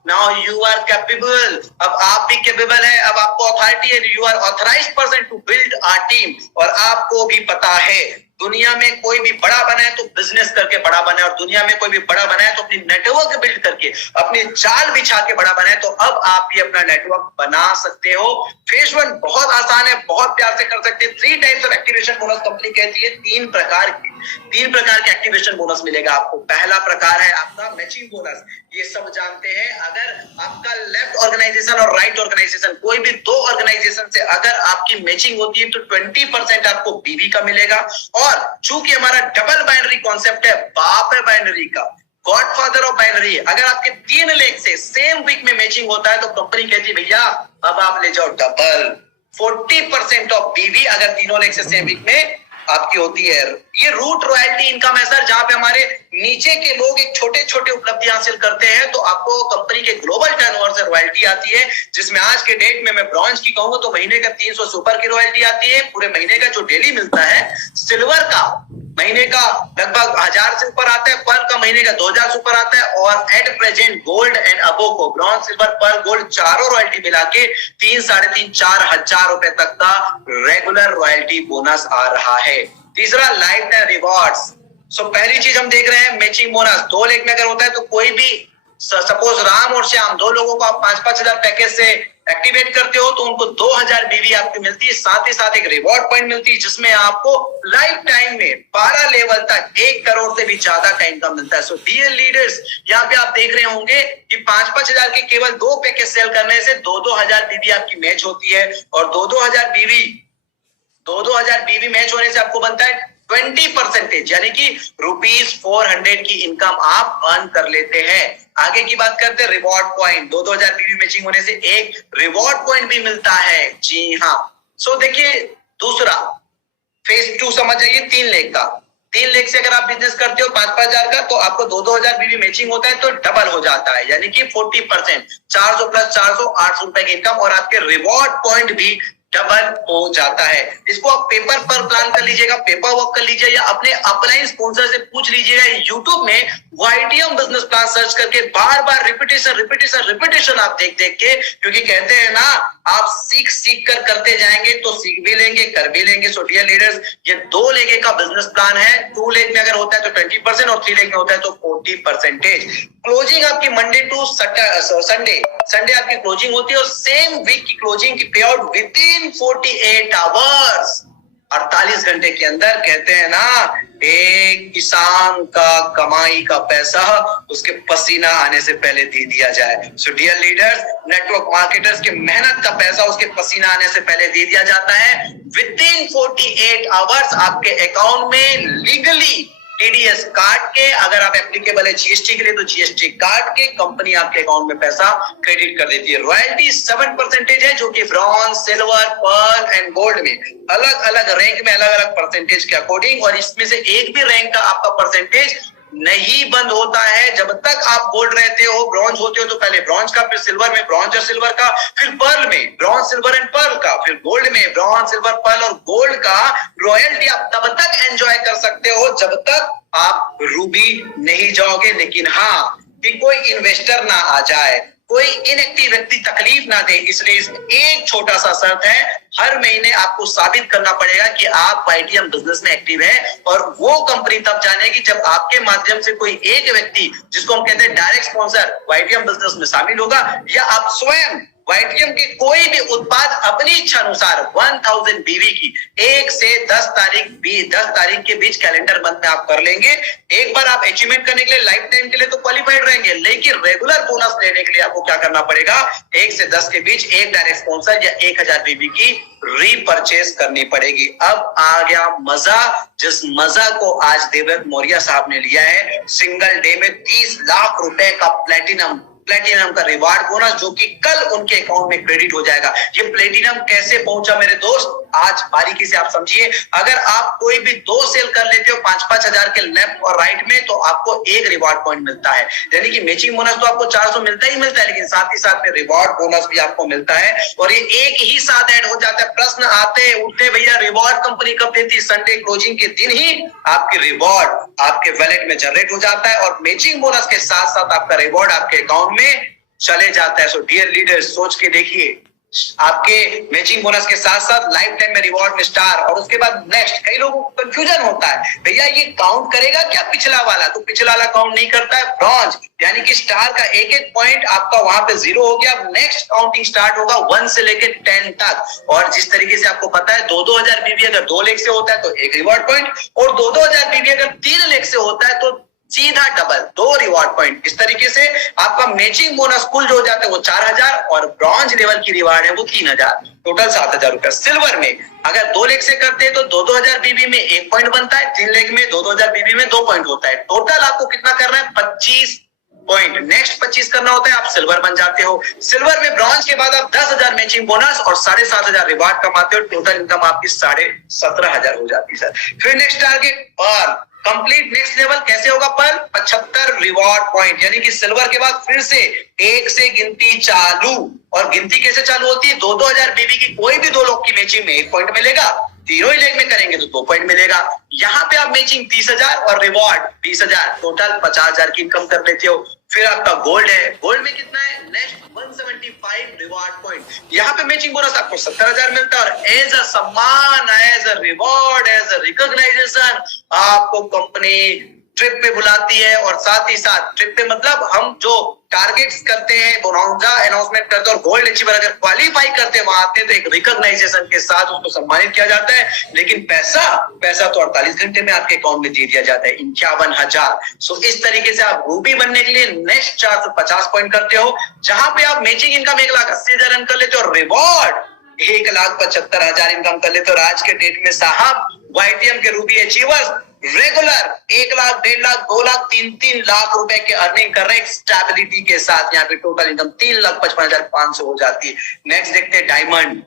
नाउ यू आर कैपेबल, अब आप भी कैपेबल है, अब आपको अथॉरिटी है, you are authorised person to build our team. और आपको भी पता है दुनिया में कोई भी बड़ा बना है तो बिजनेस करके बड़ा बना है, और दुनिया में कोई भी बड़ा बना है तो अपनी नेटवर्क बिल्ड करके, अपनी जाल बिछा के बड़ा बना है। तो अब आप भी अपना नेटवर्क बना सकते हो। फेज 1 बहुत आसान है, बहुत प्यार से कर सकते हैं। 3 types of activation bonus company कहती है, 3 प्रकार के एक्टिवेशन बोनस मिलेगा आपको। पहला प्रकार है आपका मैचिंग बोनस। ये सब जानते हैं, अगर आपका लेफ्ट ऑर्गेनाइजेशन और राइट ऑर्गेनाइजेशन, कोई भी 2 ऑर्गेनाइजेशन से अगर आपकी मैचिंग होती है तो 20% आपको बीवी का मिलेगा। और चूंकि हमारा डबल बाइनरी कॉन्सेप्ट है, बाप है बाइनरी का, गॉडफादर ऑफ बाइनरी, अगर आपके 3 लेग से सेम वीक में मैचिंग होता है तो कंपनी कहती है भैया अब आप ले जाओ डबल 40% ऑफ बीवी अगर तीनों लेग से सेम वीक में आपकी होती है। ये रूट रॉयल्टी इनकम है सर, जहां पे हमारे नीचे के लोग एक छोटे छोटे उपलब्धि हासिल करते हैं तो आपको कंपनी के ग्लोबल टर्नओवर से रॉयल्टी आती है, जिसमें आज के डेट में मैं ब्रॉन्ज की कहूंगा तो महीने का 300 सुपर की रॉयल्टी आती है। पूरे महीने का जो डेली मिलता है, सिल्वर का महीने का लगभग 1000 से ऊपर आता है, पर्ल का महीने का 2000 से ऊपर आता है, और at present gold and above को ब्रॉन्ज सिल्वर पर्ल गोल्ड चारों रॉयल्टी मिला के 3, 3.5, 4,000 रुपए तक का रेगुलर रॉयल्टी बोनस आ रहा है। तीसरा लाइफ टाइम रिवॉर्ड्स। सो पहली चीज हम देख रहे हैं मैचिंग बोनस। 2 लेग में अगर होता है तो कोई भी, सपोज राम और श्याम 2 लोगों को आप 5-5 हजार पैकेज से एक्टिवेट करते हो तो उनको 2000 बीवी आपकी मिलती है, साथ ही साथ एक रिवॉर्ड पॉइंट मिलती है जिसमें आपको लाइफ टाइम में 12 लेवल तक 1 करोड़ से भी ज्यादा का इनकम मिलता है। सो डियर लीडर्स, यहाँ पे आप देख रहे होंगे कि 5-5 हजार के केवल 2 पैकेज सेल करने से 2-2 हजार बीवी आपकी मैच होती है, और 2-2 हजार बीवी मैच होने से आपको बनता है 20%, यानी कि ₹400 की इनकम आप अर्न कर लेते हैं। आगे की बात करते हैं रिवॉर्ड पॉइंट। 2-2 हजार बीवी मैचिंग होने से एक रिवॉर्ड पॉइंट भी मिलता है। जी हाँ। सो देखिए, दूसरा फेज 2 समझ जाइए, 3 लेग का। 3 लेग से अगर आप बिजनेस करते हो 5-5 हजार का तो आपको 2-2 हजार बीवी मैचिंग होता है तो डबल हो जाता है, यानी कि 40%, 400 प्लस 400, 800 रुपए की इनकम, और आपके रिवॉर्ड पॉइंट भी डबल हो जाता है। इसको आप पेपर पर प्लान कर लीजिएगा, पेपर वर्क कर लीजिए, या अपने अपलाइन स्पॉन्सर से पूछ लीजिएगा। यूट्यूब में वाईटीएम बिजनेस प्लान सर्च करके बार बार रिपीटेशन आप देख के, क्योंकि कहते हैं ना, आप सीख सीख कर करते जाएंगे तो सीख भी लेंगे, कर भी लेंगे। सो डियर लीडर्स, ये 2 लेग का बिजनेस प्लान है। 2 लेग में अगर होता है तो 20% और 3 लेग में होता है तो 40%। क्लोजिंग आपकी मंडे टू संडे आपकी क्लोजिंग होती है और सेम वीक की क्लोजिंग की पे आउट विद इन 48 आवर्स, 48 घंटे के अंदर। कहते हैं ना, एक किसान का कमाई का पैसा उसके पसीना आने से पहले दे दिया जाए। So dear leaders, network marketers के मेहनत का पैसा उसके पसीना आने से पहले दे दिया जाता है। विद इन 48 आवर्स आपके अकाउंट में लीगली टीडीएस काट के, अगर आप एप्लीकेबल है जीएसटी के लिए तो जीएसटी काट के कंपनी आपके अकाउंट में पैसा क्रेडिट कर देती है। रॉयल्टी 7% है, जो कि bronze, silver, Perl and gold में अलग अलग रैंक में अलग अलग परसेंटेज के अकॉर्डिंग, और इसमें से एक भी रैंक का आपका परसेंटेज नहीं बंद होता है जब तक आप गोल्ड रहते हो, ब्रॉन्ज होते हो तो पहले ब्रॉन्ज का, फिर सिल्वर में ब्रॉन्ज और सिल्वर का, फिर पर्ल में ब्रॉन्ज, सिल्वर एंड पर्ल का, फिर गोल्ड में ब्रॉन्ज, सिल्वर, पर्ल और गोल्ड का। रॉयल्टी आप तब तक एंजॉय कर सकते हो जब तक आप रूबी नहीं जाओगे। लेकिन हाँ, कि कोई इन्वेस्टर ना आ जाए, कोई इनएक्टिव व्यक्ति तकलीफ ना दे, इसलिए इसमें एक छोटा सा शर्त है, हर महीने आपको साबित करना पड़ेगा कि आप वाईटीएम बिजनेस में एक्टिव है। और वो कंपनी तब जानेगी जब आपके माध्यम से कोई एक व्यक्ति, जिसको हम कहते हैं डायरेक्ट स्पॉन्सर, वाईटीएम बिजनेस में शामिल होगा, या आप स्वयं वाईटीएम के कोई भी उत्पाद अपनी इच्छा अनुसार 1000 बीवी की 1 से 10 तारीख के बीच कैलेंडर मंथ में आप कर लेंगे। एक बार आप अचीवमेंट करने के लिए लाइफ टाइम के लिए तो क्वालिफाइड रहेंगे, लेकिन रेगुलर बोनस लेने के लिए आपको क्या करना पड़ेगा, 1 से 10 के बीच एक डायरेक्ट स्पॉन्सर या 1000 बीवी की रीपरचेस करनी पड़ेगी। अब आ गया मजा, जिस मजा को आज देवव्रत मौर्य साहब ने लिया है। सिंगल डे में 30 लाख रुपए का प्लेटिनम का रिवार्ड बोनस, जो कि कल उनके अकाउंट में क्रेडिट हो जाएगा। ये प्लेटिनम कैसे पहुंचा मेरे दोस्त, आज बारीकी से आप समझिए। अगर आप कोई भी 2 सेल कर लेते हो 5-5 हजार के लेफ्ट और राइट में, तो आपको एक रिवार्ड पॉइंट मिलता है। यानी कि मैचिंग बोनस तो आपको 400 मिलता ही मिलता है, लेकिन साथ ही साथ में रिवार्ड बोनस भी आपको मिलता है, और ये एक ही साथ ऐड हो जाता है। प्रश्न आते उठते, भैया रिवार्ड कंपनी कब देती है? संडे क्लोजिंग के दिन ही आपकी रिवार्ड आपके वैलेट में जनरेट हो जाता है, और मैचिंग बोनस के साथ साथ आपका रिवार्ड आपके अकाउंट में चले जाता है। सो डियर लीडर्स, सोच के देखिए, आपके मैचिंग बोनस के साथ साथ लाइफ टाइम में रिवॉर्ड में स्टार, और उसके बाद नेक्स्ट। कई लोगों को कंफ्यूजन होता है, भैया ये काउंट करेगा क्या पिछला वाला? तो पिछला वाला काउंट नहीं करता है। ब्रॉन्ज यानी कि स्टार का एक एक पॉइंट आपका वहां पे 0 हो गया। नेक्स्ट काउंटिंग स्टार्ट होगा 1 से लेके 10 तक, और जिस तरीके से आपको पता है 2-2 हजार बीवी अगर 2 लेग से होता है तो एक रिवॉर्ड पॉइंट, और 2-2 हजार बीवी अगर 3 लेग से होता है तो सीधा डबल 2 रिवॉर्ड पॉइंट। इस तरीके से आपका मैचिंग बोनस कुल जो हो जाता है वो 4000, और ब्रॉन्ज लेवल की रिवार्ड है वो 3000, टोटल 7000 रुपए। सिल्वर में अगर 2 लेग से करते हैं तो 2-2 हजार बीबी में 1 पॉइंट बनता है, 3 लेग में 2-2 हजार बीबी में 2 पॉइंट होता है। टोटल आपको कितना करना है? 25 पॉइंट। नेक्स्ट 25 करना होता है, आप सिल्वर बन जाते हो। सिल्वर में ब्रॉन्ज के बाद आप 10,000 मैचिंग बोनस और 7,500 रिवार्ड कमाते हो। टोटल इनकम आपकी 17,500 हो जाती है सर। फिर next target pearl, complete next level कैसे होगा? पर्ल 75 रिवॉर्ड पॉइंट, यानी कि सिल्वर के बाद फिर से 1 से गिनती चालू। और गिनती कैसे चालू होती है? 2-2 हजार बीबी की कोई भी 2 लोग की मैचिंग में 1 पॉइंट मिलेगा, तीनों ही लेग में करेंगे तो 2 पॉइंट मिलेगा। यहाँ पे आप मैचिंग 30,000 और रिवॉर्ड 20,000, टोटल 50,000 की इनकम कर लेते हो। फिर आपका गोल्ड है, गोल्ड में कितना है? Next 175 reward point. यहाँ पे मैचिंग बोनस आपको 70,000 मिलता है, और एज अ सम्मान, as a reward, as a recognition आपको कंपनी ट्रिप पे बुलाती है। और साथ ही साथ ट्रिप पे मतलब हम जो टारगेट्स करते हैं, बोनस अनाउंसमेंट करते हैं, और गोल्ड अचीवर अगर क्वालिफाई करते हैं वहां आते तो एक रिकॉग्नाइजेशन के साथ उसको सम्मानित किया जाता है। लेकिन पैसा तो 48 घंटे में आपके अकाउंट में दे दिया जाता है, 51,000। सो इस तरीके से आप रूबी बनने के लिए नेक्स्ट 450 पॉइंट करते हो, जहां पे आप मैचिंग इनकम 1,80,000 रन कर लेते हो, और रिवॉर्ड 1,75,000 इनकम कर लेते हो। और आज के डेट में साहब वाईटीएम के Ruby achievers regular 1 lakh, 1.5 lakh, 2 lakh, 3 lakh रुपए के अर्निंग कर रहे हैं स्टेबिलिटी के साथ। यहाँ पे टोटल इनकम 3,55,500 हो जाती है। नेक्स्ट देखते हैं डायमंड।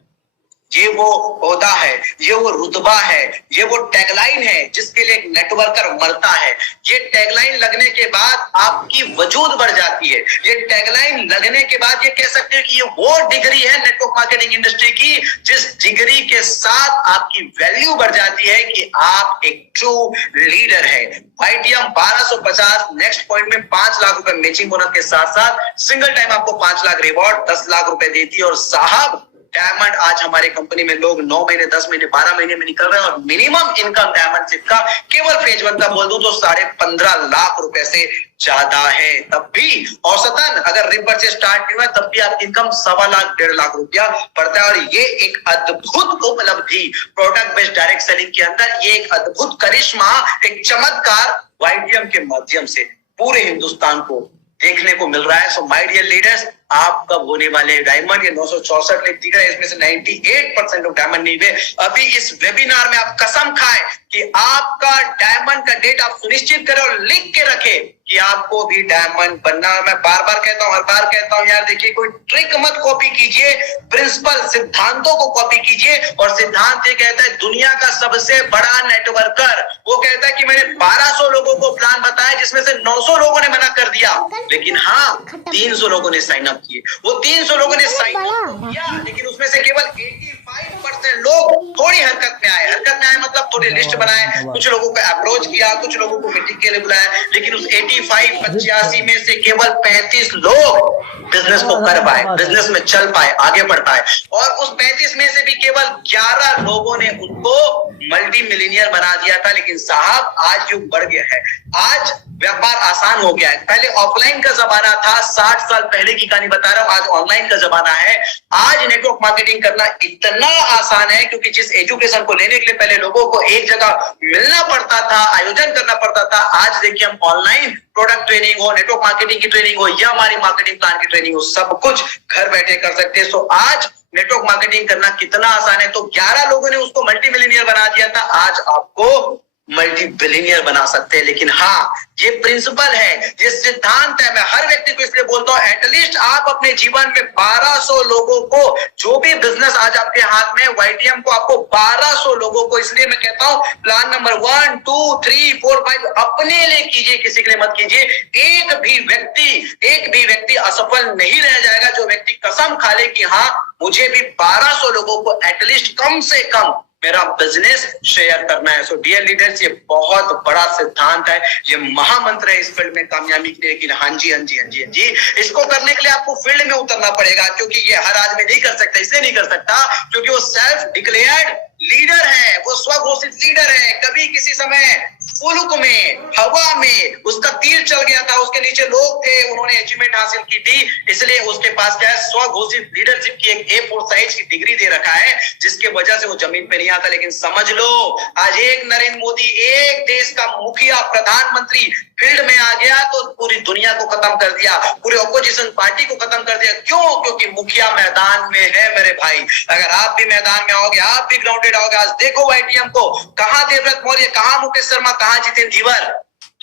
ये वो ओहदा है, ये वो रुतबा है, ये वो टैगलाइन है जिसके लिए एक नेटवर्कर मरता है। ये टैगलाइन लगने के बाद आपकी वजूद बढ़ जाती है। ये टैगलाइन लगने के बाद ये कह सकते हैं कि ये वो डिग्री है नेटवर्क मार्केटिंग इंडस्ट्री की, जिस डिग्री के साथ आपकी वैल्यू बढ़ जाती है कि आप एक ट्रू लीडर है। वाईटीएम 1250 नेक्स्ट पॉइंट में 5 लाख रुपए मैचिंग बोनस के साथ साथ सिंगल टाइम आपको 5 लाख रिवॉर्ड 10 लाख रुपए देती है। और साहब डायमंड आज हमारे कंपनी में लोग 9 महीने, 10 महीने, 12 महीने में निकल रहे हैं और मिनिमम इनकम डायमंड शिप का केवल फेज 1 का बोल दूं तो 15.5 लाख रुपए से ज्यादा है। तब भी औसतन अगर रिपरचेज स्टार्ट नहीं हुआ तब भी आपकी इनकम 1.25 लाख 1.5 लाख रुपया पड़ता है। और ये एक अद्भुत उपलब्धि प्रोडक्ट बेस्ड डायरेक्ट सेलिंग के अंदर, ये एक अद्भुत करिश्मा, एक चमत्कार YTM के माध्यम से पूरे हिंदुस्तान को देखने को मिल रहा है। सो माय डियर लीडर्स, आप कब होने वाले डायमंड? ये 964 लेख दिख रहा है, इसमें से 98% ऑफ डायमंड नहीं हुए। अभी इस वेबिनार में आप कसम खाएं कि आपका डायमंड का डेट आप सुनिश्चित करें और लिख के रखें कि आपको भी डायमंड बनना है। मैं बार बार कहता हूं, हर बार कहता हूं, यार देखिए कोई ट्रिक मत कॉपी कीजिए, प्रिंसिपल सिद्धांतों को कॉपी कीजिए। और सिद्धांत ये कहता है दुनिया का सबसे बड़ा नेटवर्कर, वो कहता है कि मैंने 1200 लोगों को प्लान बताया जिसमें से 900 लोगों ने मना कर दिया, लेकिन हाँ 300 लोगों ने साइन अप किए। वो 300 लोगों ने साइन अप किया, लेकिन उसमें से केवल 85% लोग थोड़ी हरकत में आए। हरकत में आए मतलब थोड़ी लिस्ट बनाए, कुछ लोगों को अप्रोच किया, कुछ लोगों को मीटिंग के लिए बुलाया, लेकिन उस 85 में से केवल 35 लोग बिजनेस को कर पाए, बिजनेस में चल पाए, आगे बढ़ पाए। और उस 35 में से भी केवल 11 लोगों ने उसको मल्टी मिलीनियर बना दिया था। लेकिन साहब आज युग बढ़ गया है, आज व्यापार आसान हो गया है। पहले ऑफलाइन का जमाना था, 60 साल पहले की कहानी बता रहा हूं, आज ऑनलाइन का जमाना है। आज नेटवर्क मार्केटिंग करना इतना आसान है क्योंकि जिस एजुकेशन को लेने के लिए पहले लोगों को एक जगह मिलना पड़ता था, आयोजन करना पड़ता था, आज देखिए हम ऑनलाइन प्रोडक्ट ट्रेनिंग हो, नेटवर्क मार्केटिंग की ट्रेनिंग हो या हमारी मार्केटिंग प्लान की ट्रेनिंग हो, सब कुछ घर बैठे कर सकते हैं। सो आज नेटवर्क मार्केटिंग करना कितना आसान है। तो 11 लोगों ने उसको मल्टी मिलीनियर बना दिया था, आज आपको मल्टी बिलियनियर बना सकते हैं। लेकिन हाँ, ये प्रिंसिपल है, ये सिद्धांत है। मैं हर व्यक्ति को इसलिए बोलता हूं, एटलीस्ट आप अपने जीवन में 1200 लोगों को, जो भी बिजनेस आज आपके हाथ में YTM को, आपको 1200 लोगों को, इसलिए मैं कहता हूं प्लान नंबर 1, 2, 3, 4, 5 अपने लिए कीजिए, किसी के लिए मत कीजिए। एक भी व्यक्ति असफल नहीं रह जाएगा जो व्यक्ति कसम खा ले कि हाँ मुझे भी 1200 लोगों को एटलीस्ट कम से कम मेरा बिजनेस शेयर करना है। सो डियर लीडर्स, ये बहुत बड़ा सिद्धांत है, ये महामंत्र है इस फील्ड में कामयाबी के लिए। लेकिन हाँ जी, इसको करने के लिए आपको फील्ड में उतरना पड़ेगा, क्योंकि ये हर आदमी नहीं कर सकता। इसलिए नहीं कर सकता क्योंकि वो सेल्फ डिक्लेयर्ड लीडर है, वो स्वघोषित लीडर है। कभी किसी समय फुल्क में, हवा में उसका तीर चल गया था, उसके नीचे लोग थे, उन्होंने अचीवमेंट हासिल की थी, इसलिए उसके पास क्या है, स्वघोषित लीडरशिप की एक A4 साइज की डिग्री दे रखा है, जिसके वजह से वो जमीन पे नहीं आता। लेकिन समझ लो, आज एक नरेंद्र मोदी, एक देश का मुखिया, प्रधानमंत्री फील्ड में आ गया तो पूरी दुनिया को खत्म कर दिया, पूरे ऑपोजिशन पार्टी को खत्म कर दिया। क्यों? क्योंकि मुखिया मैदान में है मेरे भाई। अगर आप भी मैदान में आओगे, आप भी ग्राउंडेड आओगे। आज देखो YTM को, कहां देवव्रत मौर्य, कहां मुकेश शर्मा, कहां जितेंद्र धीवर,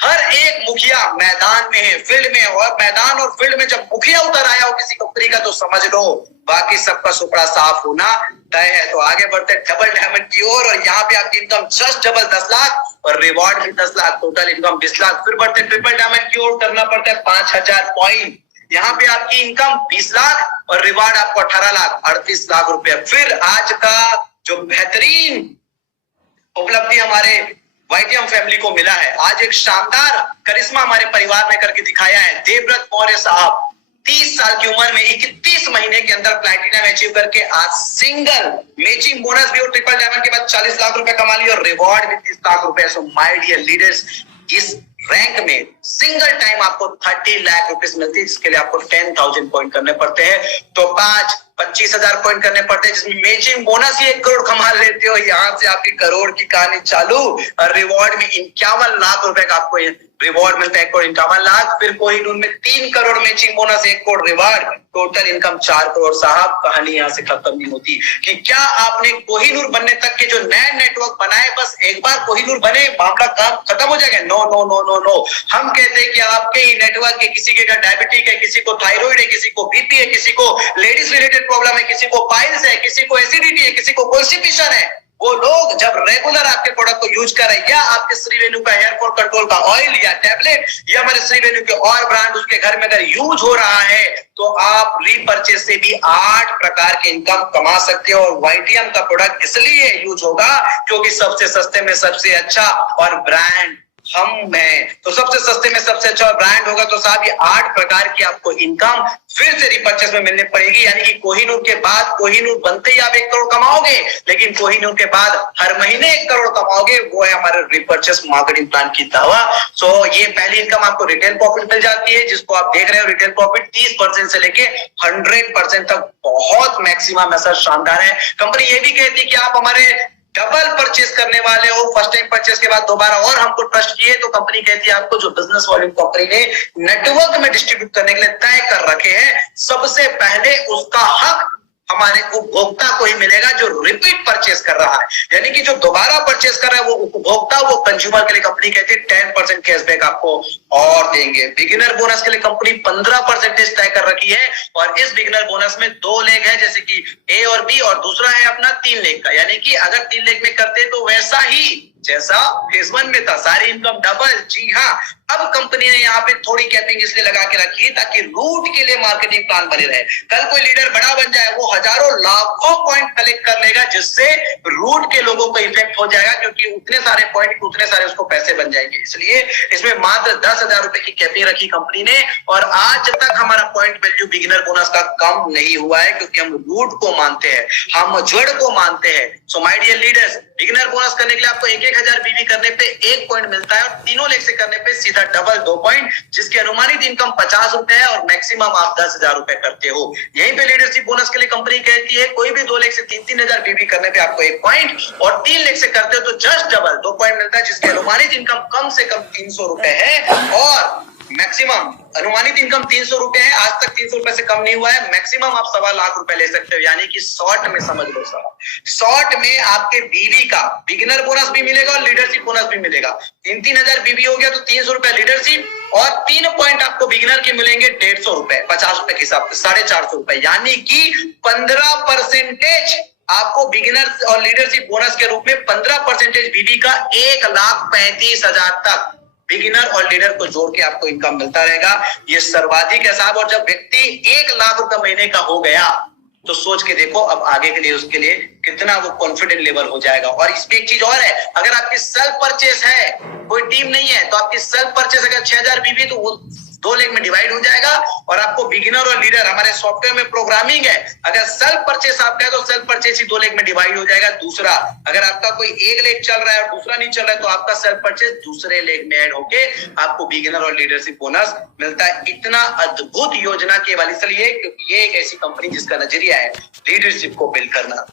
हर एक मुखिया मैदान में है, फील्ड में। और मैदान और फील्ड में जब मुखिया उतर आया हो किसी कंपनी का, तो समझ लो बाकी सबका सुपड़ा साफ होना तय है। तो आगे बढ़ते डबल डायमंड की ओर, और यहाँ पे आपकी इनकम जस्ट डबल 10 लाख और रिवॉर्ड भी 10 लाख, टोटल इनकम 20 लाख। फिर बढ़ते ट्रिपल डायमंड की ओर, करना पड़ता है 5000 पॉइंट। यहाँ पे आपकी इनकम 20 लाख और रिवॉर्ड आपको 18 लाख, 38 लाख रुपया। फिर आज का जो बेहतरीन उपलब्धि हमारे YTM फैमिली को मिला है, आज एक शानदार करिश्मा हमारे परिवार ने करके दिखाया है। देवव्रत मौर्य साहब 30 साल की उम्र में 31 महीने के अंदर प्लैटिनम अचीव करके आज सिंगल मैचिंग बोनस भी और ट्रिपल डायमंड के बाद 40 लाख रुपए कमा लिया और रिवॉर्ड भी 30 लाख रुपए। सो माय डियर लीडर्स, इस रैंक में सिंगल टाइम आपको 30 लाख रुपीस मिलती है, जिसके लिए आपको 10,000 पॉइंट करने पड़ते हैं। तो 25,000 पॉइंट करने पड़ते हैं, जिसमें मैचिंग बोनस ही 1 करोड़ कमा लेते हो। यहाँ से आपकी करोड़ की कहानी चालू। और रिवॉर्ड में 51 लाख रुपए का आपको रिवॉर्ड मिलता है, 1,51 लाख। फिर कोहिनूर में 3 crore matching bonus, 1 crore reward, total income 4 crore. साहब कहानी यहाँ से खत्म नहीं होती कि क्या आपने कोहिनूर बनने तक के जो नए नेटवर्क बनाए, बस एक बार कोहिनूर बने मामला काम खत्म हो जाएगा? No no no no no. हम कहते हैं कि आपके ही नेटवर्क के किसी के डायबिटिक है, किसी को थायराइड है, किसी को बीपी है, किसी को लेडीज रिलेटेड प्रॉब्लम है, किसी को पाइल्स है, किसी को एसिडिटी है, किसी को कॉन्स्टिपेशन है, वो लोग जब रेगुलर आपके प्रोडक्ट को यूज कर रहे हैं, या आपके श्रीवेन्यू का हेयर फॉल कंट्रोल का ऑयल या टैबलेट या हमारे श्रीवेन्यू के और ब्रांड उसके घर में अगर यूज हो रहा है, तो आप रीपर्चेज से भी 8 प्रकार के इनकम कमा सकते हो। और YTM का प्रोडक्ट इसलिए यूज होगा क्योंकि सबसे सस्ते में सबसे अच्छा और ब्रांड हम हैं। तो सबसे सस्ते में सबसे अच्छा ब्रांड होगा तो साहब ये 8 प्रकार की आपको इनकम फिर से रिपर्चेस में मिलने पड़ेगी। यानी कि कोहिनूर के बाद, कोहिनूर बनते ही आप 1 करोड़ कमाओगे, लेकिन कोहिनूर के बाद हर महीने 1 करोड़ कमाओगे। वो है हमारे रिपर्चेस मार्केटिंग प्लान की दावा। सो ये पहली इनकम आपको रिटेल प्रॉफिट मिल जाती है, जिसको आप देख रहे हो। रिटेल प्रॉफिट 30% से लेके 100% तक बहुत मैक्सिमम ऐसा शानदार है। कंपनी ये भी कहती है कि आप हमारे डबल परचेस करने वाले हो, फर्स्ट टाइम परचेस के बाद दोबारा और हमको ट्रस्ट किए, तो कंपनी कहती है आपको जो बिजनेस वॉल्यूम कंपनी ने नेटवर्क में डिस्ट्रीब्यूट करने के लिए तय कर रखे हैं, सबसे पहले उसका हक हमारे उपभोक्ता को ही मिलेगा जो रिपीट परचेस कर रहा है। यानी कि जो दोबारा परचेस कर रहा है वो उपभोक्ता, वो कंज्यूमर के लिए कंपनी कहती है 10% कैशबैक आपको और देंगे। बिगिनर बोनस के लिए कंपनी 15% तय कर रखी है, और इस बिगिनर बोनस में 2 लेग है, जैसे कि ए और बी, और दूसरा है अपना 3 लेग का। यानी कि अगर 3 लेग में करते तो वैसा ही जैसा फेज 1 में था, सारी इनकम डबल। जी हाँ, अब कंपनी ने यहाँ पे थोड़ी कैपिंग इसलिए लगा के रखी ताकि रूट के लिए मार्केटिंग प्लान बने रहे। कल कोई लीडर बड़ा बन जाए, वो हजारों लाखों पॉइंट कलेक्ट कर लेगा, जिससे रूट के लोगों को इफेक्ट हो जाएगा, क्योंकि उतने सारे पॉइंट, उतने सारे उसको पैसे बन जाएंगे। इसलिए इसमें मात्र 10,000 रुपए की कैपिंग रखी कंपनी ने, और आज तक हमारा पॉइंट वैल्यू बिगिनर बोनस का कम नहीं हुआ है, क्योंकि हम रूट को मानते हैं, हम जड़ को मानते हैं। So my dear leaders, beginner bonus करने के लिए आपको 1,000 बीबी करने पे 1 पॉइंट मिलता है, और तीनों लेग से करने पे सीधा डबल 2 पॉइंट, जिसकी अनुमानित इनकम 50 रुपए है, और मैक्सिमम आप 10,000 रुपए करते हो। यहीं पे लीडरशिप बोनस के लिए कंपनी कहती है कोई भी 2 लेग से 3,000 बीबी करने पे आपको 1 पॉइंट, और 3 लेग से करते हो तो जस्ट डबल 2 पॉइंट मिलता है, जिसकी अनुमानित इनकम कम से कम 300 रुपए है, और मैक्सिमम अनुमानित इनकम 300 रुपए है। आज तक 300 रुपए से कम नहीं हुआ है। मैक्सिमम आप 1.25 लाख रुपए ले सकते हो। यानी कि शॉर्ट में समझ लो साहब, शॉर्ट में आपके बीवी का बिगिनर बोनस भी मिलेगा और लीडरशिप बोनस भी मिलेगा। 3,000 बीबी हो गया तो 300 रुपए लीडरशिप, और 3 पॉइंट आपको बिगिनर के मिलेंगे 150 रुपए, 50 रुपए के हिसाब से 450 रुपए। यानी कि 15% आपको बिगिनर और लीडरशिप बोनस के रूप में 15% बीबी का 1,35,000 तक बिगिनर और लीडर को जोड़ के आपको इनकम मिलता रहेगा। ये सर्वाधिक है साहब। और जब व्यक्ति 1 लाख रुपए महीने का हो गया तो सोच के देखो अब आगे के लिए उसके लिए कितना वो कॉन्फिडेंट लेवल हो जाएगा। और इसमें एक चीज और है, अगर आपकी सेल्फ परचेस है, कोई टीम नहीं है, तो आपकी सेल्फ परचेस अगर 6,000 बीबी तो वो 2 लेग में डिवाइड हो जाएगा। और आपको बिगिनर और लीडर, हमारे सॉफ्टवेयर में प्रोग्रामिंग है, अगर सेल्फ परचेस आपका है तो सेल्फ परचेस ही 2 लेग में डिवाइड हो जाएगा। दूसरा, अगर आपका कोई 1 लेग चल रहा है और दूसरा नहीं चल रहा है तो आपका सेल्फ परचेस दूसरे लेग में ऐड होके आपको बिगिनर और लीडरशिप बोनस मिलता है। इतना अद्भुत योजना केवल इसलिए क्योंकि ये एक ऐसी कंपनी जिसका नजरिया है लीडरशिप को बिल्ड करना।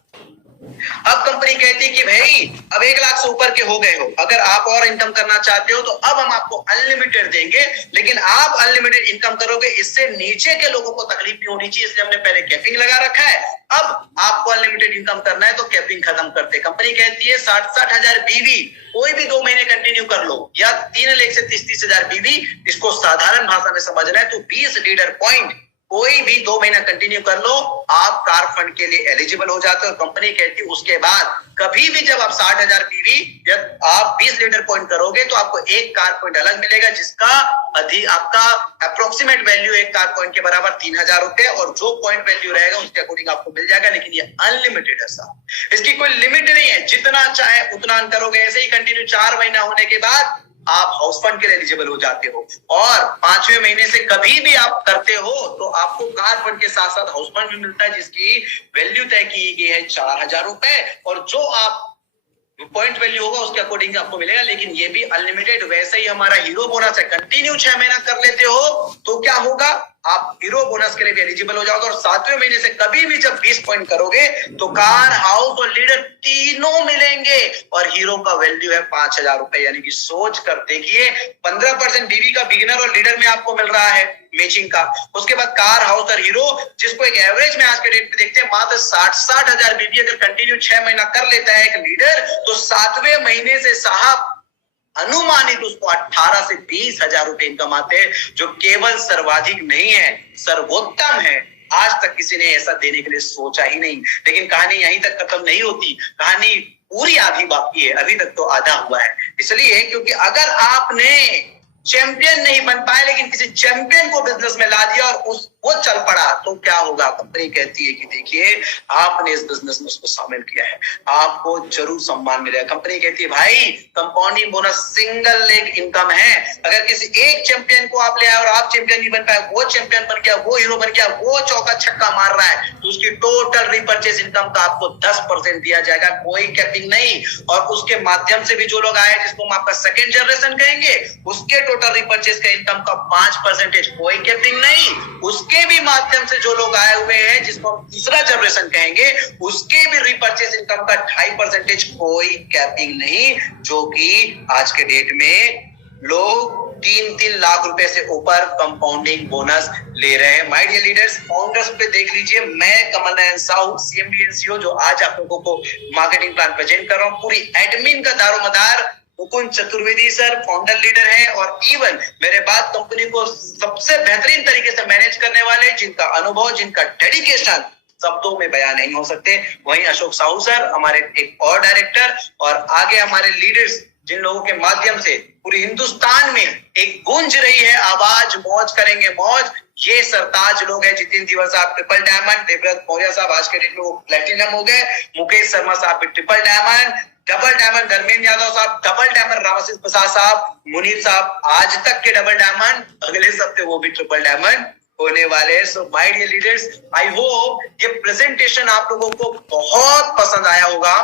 अब कंपनी कहती है कि भाई अब 1 लाख से ऊपर के हो गए हो, अगर आप और इनकम करना चाहते हो तो अब हम आपको अनलिमिटेड देंगे, लेकिन आप अनलिमिटेड इनकम करोगे, इससे नीचे के लोगों को तकलीफ नहीं होनी चाहिए, इसलिए हमने पहले कैपिंग लगा रखा है। अब आपको अनलिमिटेड इनकम करना है तो कैपिंग खत्म करते। कंपनी कहती है 60-60 हजार बीवी कोई भी 2 महीने कंटिन्यू कर लो, या 3 लेग से 30-30 हजार बीवी, इसको साधारण भाषा में समझना है तो 20 लीडर पॉइंट कोई भी 2 महीना कंटिन्यू कर लो, आप कार फंड के लिए एलिजिबल हो जाते हो। कंपनी कहती है उसके बाद कभी भी जब आप 60,000 पीवी या आप 20 लीटर पॉइंट करोगे तो आपको 1 कार पॉइंट अलग मिलेगा, जिसका अधिक आपका अप्रोक्सीमेट वैल्यू 1 कार पॉइंट के बराबर 3,000 रुपए, और जो पॉइंट वैल्यू रहेगा उसके अकॉर्डिंग आपको मिल जाएगा। लेकिन ये अनलिमिटेड है साहब, इसकी कोई लिमिट नहीं है, जितना चाहे उतना करोगे। ऐसे ही कंटिन्यू 4 महीना होने के बाद आप हाउस फंड के लिए एलिजिबल हो जाते हो, और 5वें महीने से कभी भी आप करते हो तो आपको कार फंड के साथ साथ हाउस फंड भी मिलता है, जिसकी वैल्यू तय की गई है 4,000 रुपए, और जो आप पॉइंट वैल्यू होगा उसके अकॉर्डिंग आपको मिलेगा। लेकिन ये भी अनलिमिटेड। वैसे ही हमारा हीरो बोनस है, कंटिन्यू 6 महीना कर लेते हो तो क्या होगा, आप हीरो बोनस के लिए भी एलिजिबल हो जाओगे, और 7वें महीने से कभी भी जब 20 पॉइंट करोगे तो कार, हाउस और लीडर तीनों मिलेंगे, और हीरो का वैल्यू है 5,000 रुपए। यानी कि सोच कर देखिए, 15% बीवी का बिगिनर और लीडर में आपको मिल रहा है मैचिंग का। उसके बाद कार, हाउस और हीरो, जिसको एक एवरेज में आज के डेट में देखते हैं मात्र 60-60 हजार बीवी अगर कंटिन्यू 6 महीना कर लेता है एक लीडर, तो 7वें महीने से साहब अनुमानित उसको 18 से 20 हजार रुपए इनकम आते हैं, जो केवल सर्वाधिक नहीं है, सर्वोत्तम है। आज तक किसी ने ऐसा देने के लिए सोचा ही नहीं। लेकिन कहानी यहीं तक खत्म नहीं होती, कहानी पूरी आधी बाकी है, अभी तक तो आधा हुआ है। इसलिए क्योंकि अगर आपने चैंपियन नहीं बन पाए, लेकिन किसी चैंपियन को बिजनेस में ला दिया और वो चल पड़ा, तो क्या होगा? कंपनी कहती है कि देखिए आपने इस बिजनेस में उसको शामिल किया है, आपको जरूर सम्मान मिलेगा। कंपनी कहती है भाई compounding bonus single leg income है, अगर किसी एक चैंपियन को आप ले आए और आप चैंपियन नहीं बन पाए, वो चैंपियन बन गया, वो हीरो बन गया, वो चौका छक्का मार रहा है, तो उसकी टोटल रिपर्चेज इनकम का आपको 10% दिया जाएगा, कोई कैपिंग नहीं। और उसके माध्यम से भी जो लोग आए, जिसको हम आपका सेकेंड जनरेशन कहेंगे, उसके टोटल रिपर्चेज का इनकम का 5%, कोई कैपिंग नहीं। उसके भी माध्यम से जो लोग आए हुए हैं, जिसको हम तीसरा जनरेशन कहेंगे, उसके भी रिपर्चेज इनकम का 2.5%, कोई कैपिंग नहीं। जो कि आज के डेट में लोग 3-3 लाख रुपए से ऊपर कंपाउंडिंग बोनस ले रहे हैं। माय डियर लीडर्स, फाउंडर्स पे देख लीजिए, मैं Kamal Nayan Sahu, CMD and CEO, जो आज आप लोगों को मार्केटिंग प्लान प्रेजेंट कर रहा हूं। पूरी एडमिन का दारोमदार Mukund Chaturvedi sir founder leader है, और इवन मेरे बाद कंपनी को सबसे बेहतरीन तरीके से मैनेज करने वाले, जिनका अनुभव, जिनका डेडिकेशन शब्दों में बयान नहीं हो सकते, वहीं अशोक साहू सर हमारे एक और डायरेक्टर, और आगे हमारे लीडर्स, जिन लोगों के माध्यम से पूरे हिंदुस्तान में एक गूंज रही है आवाज, मौज करेंगे मौज, ये सरताज लोग हैं। जितिन दिवर साहब ट्रिपल डायमंड, देवव्रत मौर्य साहब आज के डेट में वो प्लेटिनम हो गए, मुकेश शर्मा साहब triple diamond, double diamond Dharmendra Yadav साहब, डबल डायमंड रामाशीष प्रसाद साहब, मुनीर साहब आज तक के डबल डायमंड, अगले सप्ताह वो भी ट्रिपल डायमंड होने वाले हैं। So my dear leaders, I hope ये प्रेजेंटेशन आप लोगों को बहुत पसंद आया होगा।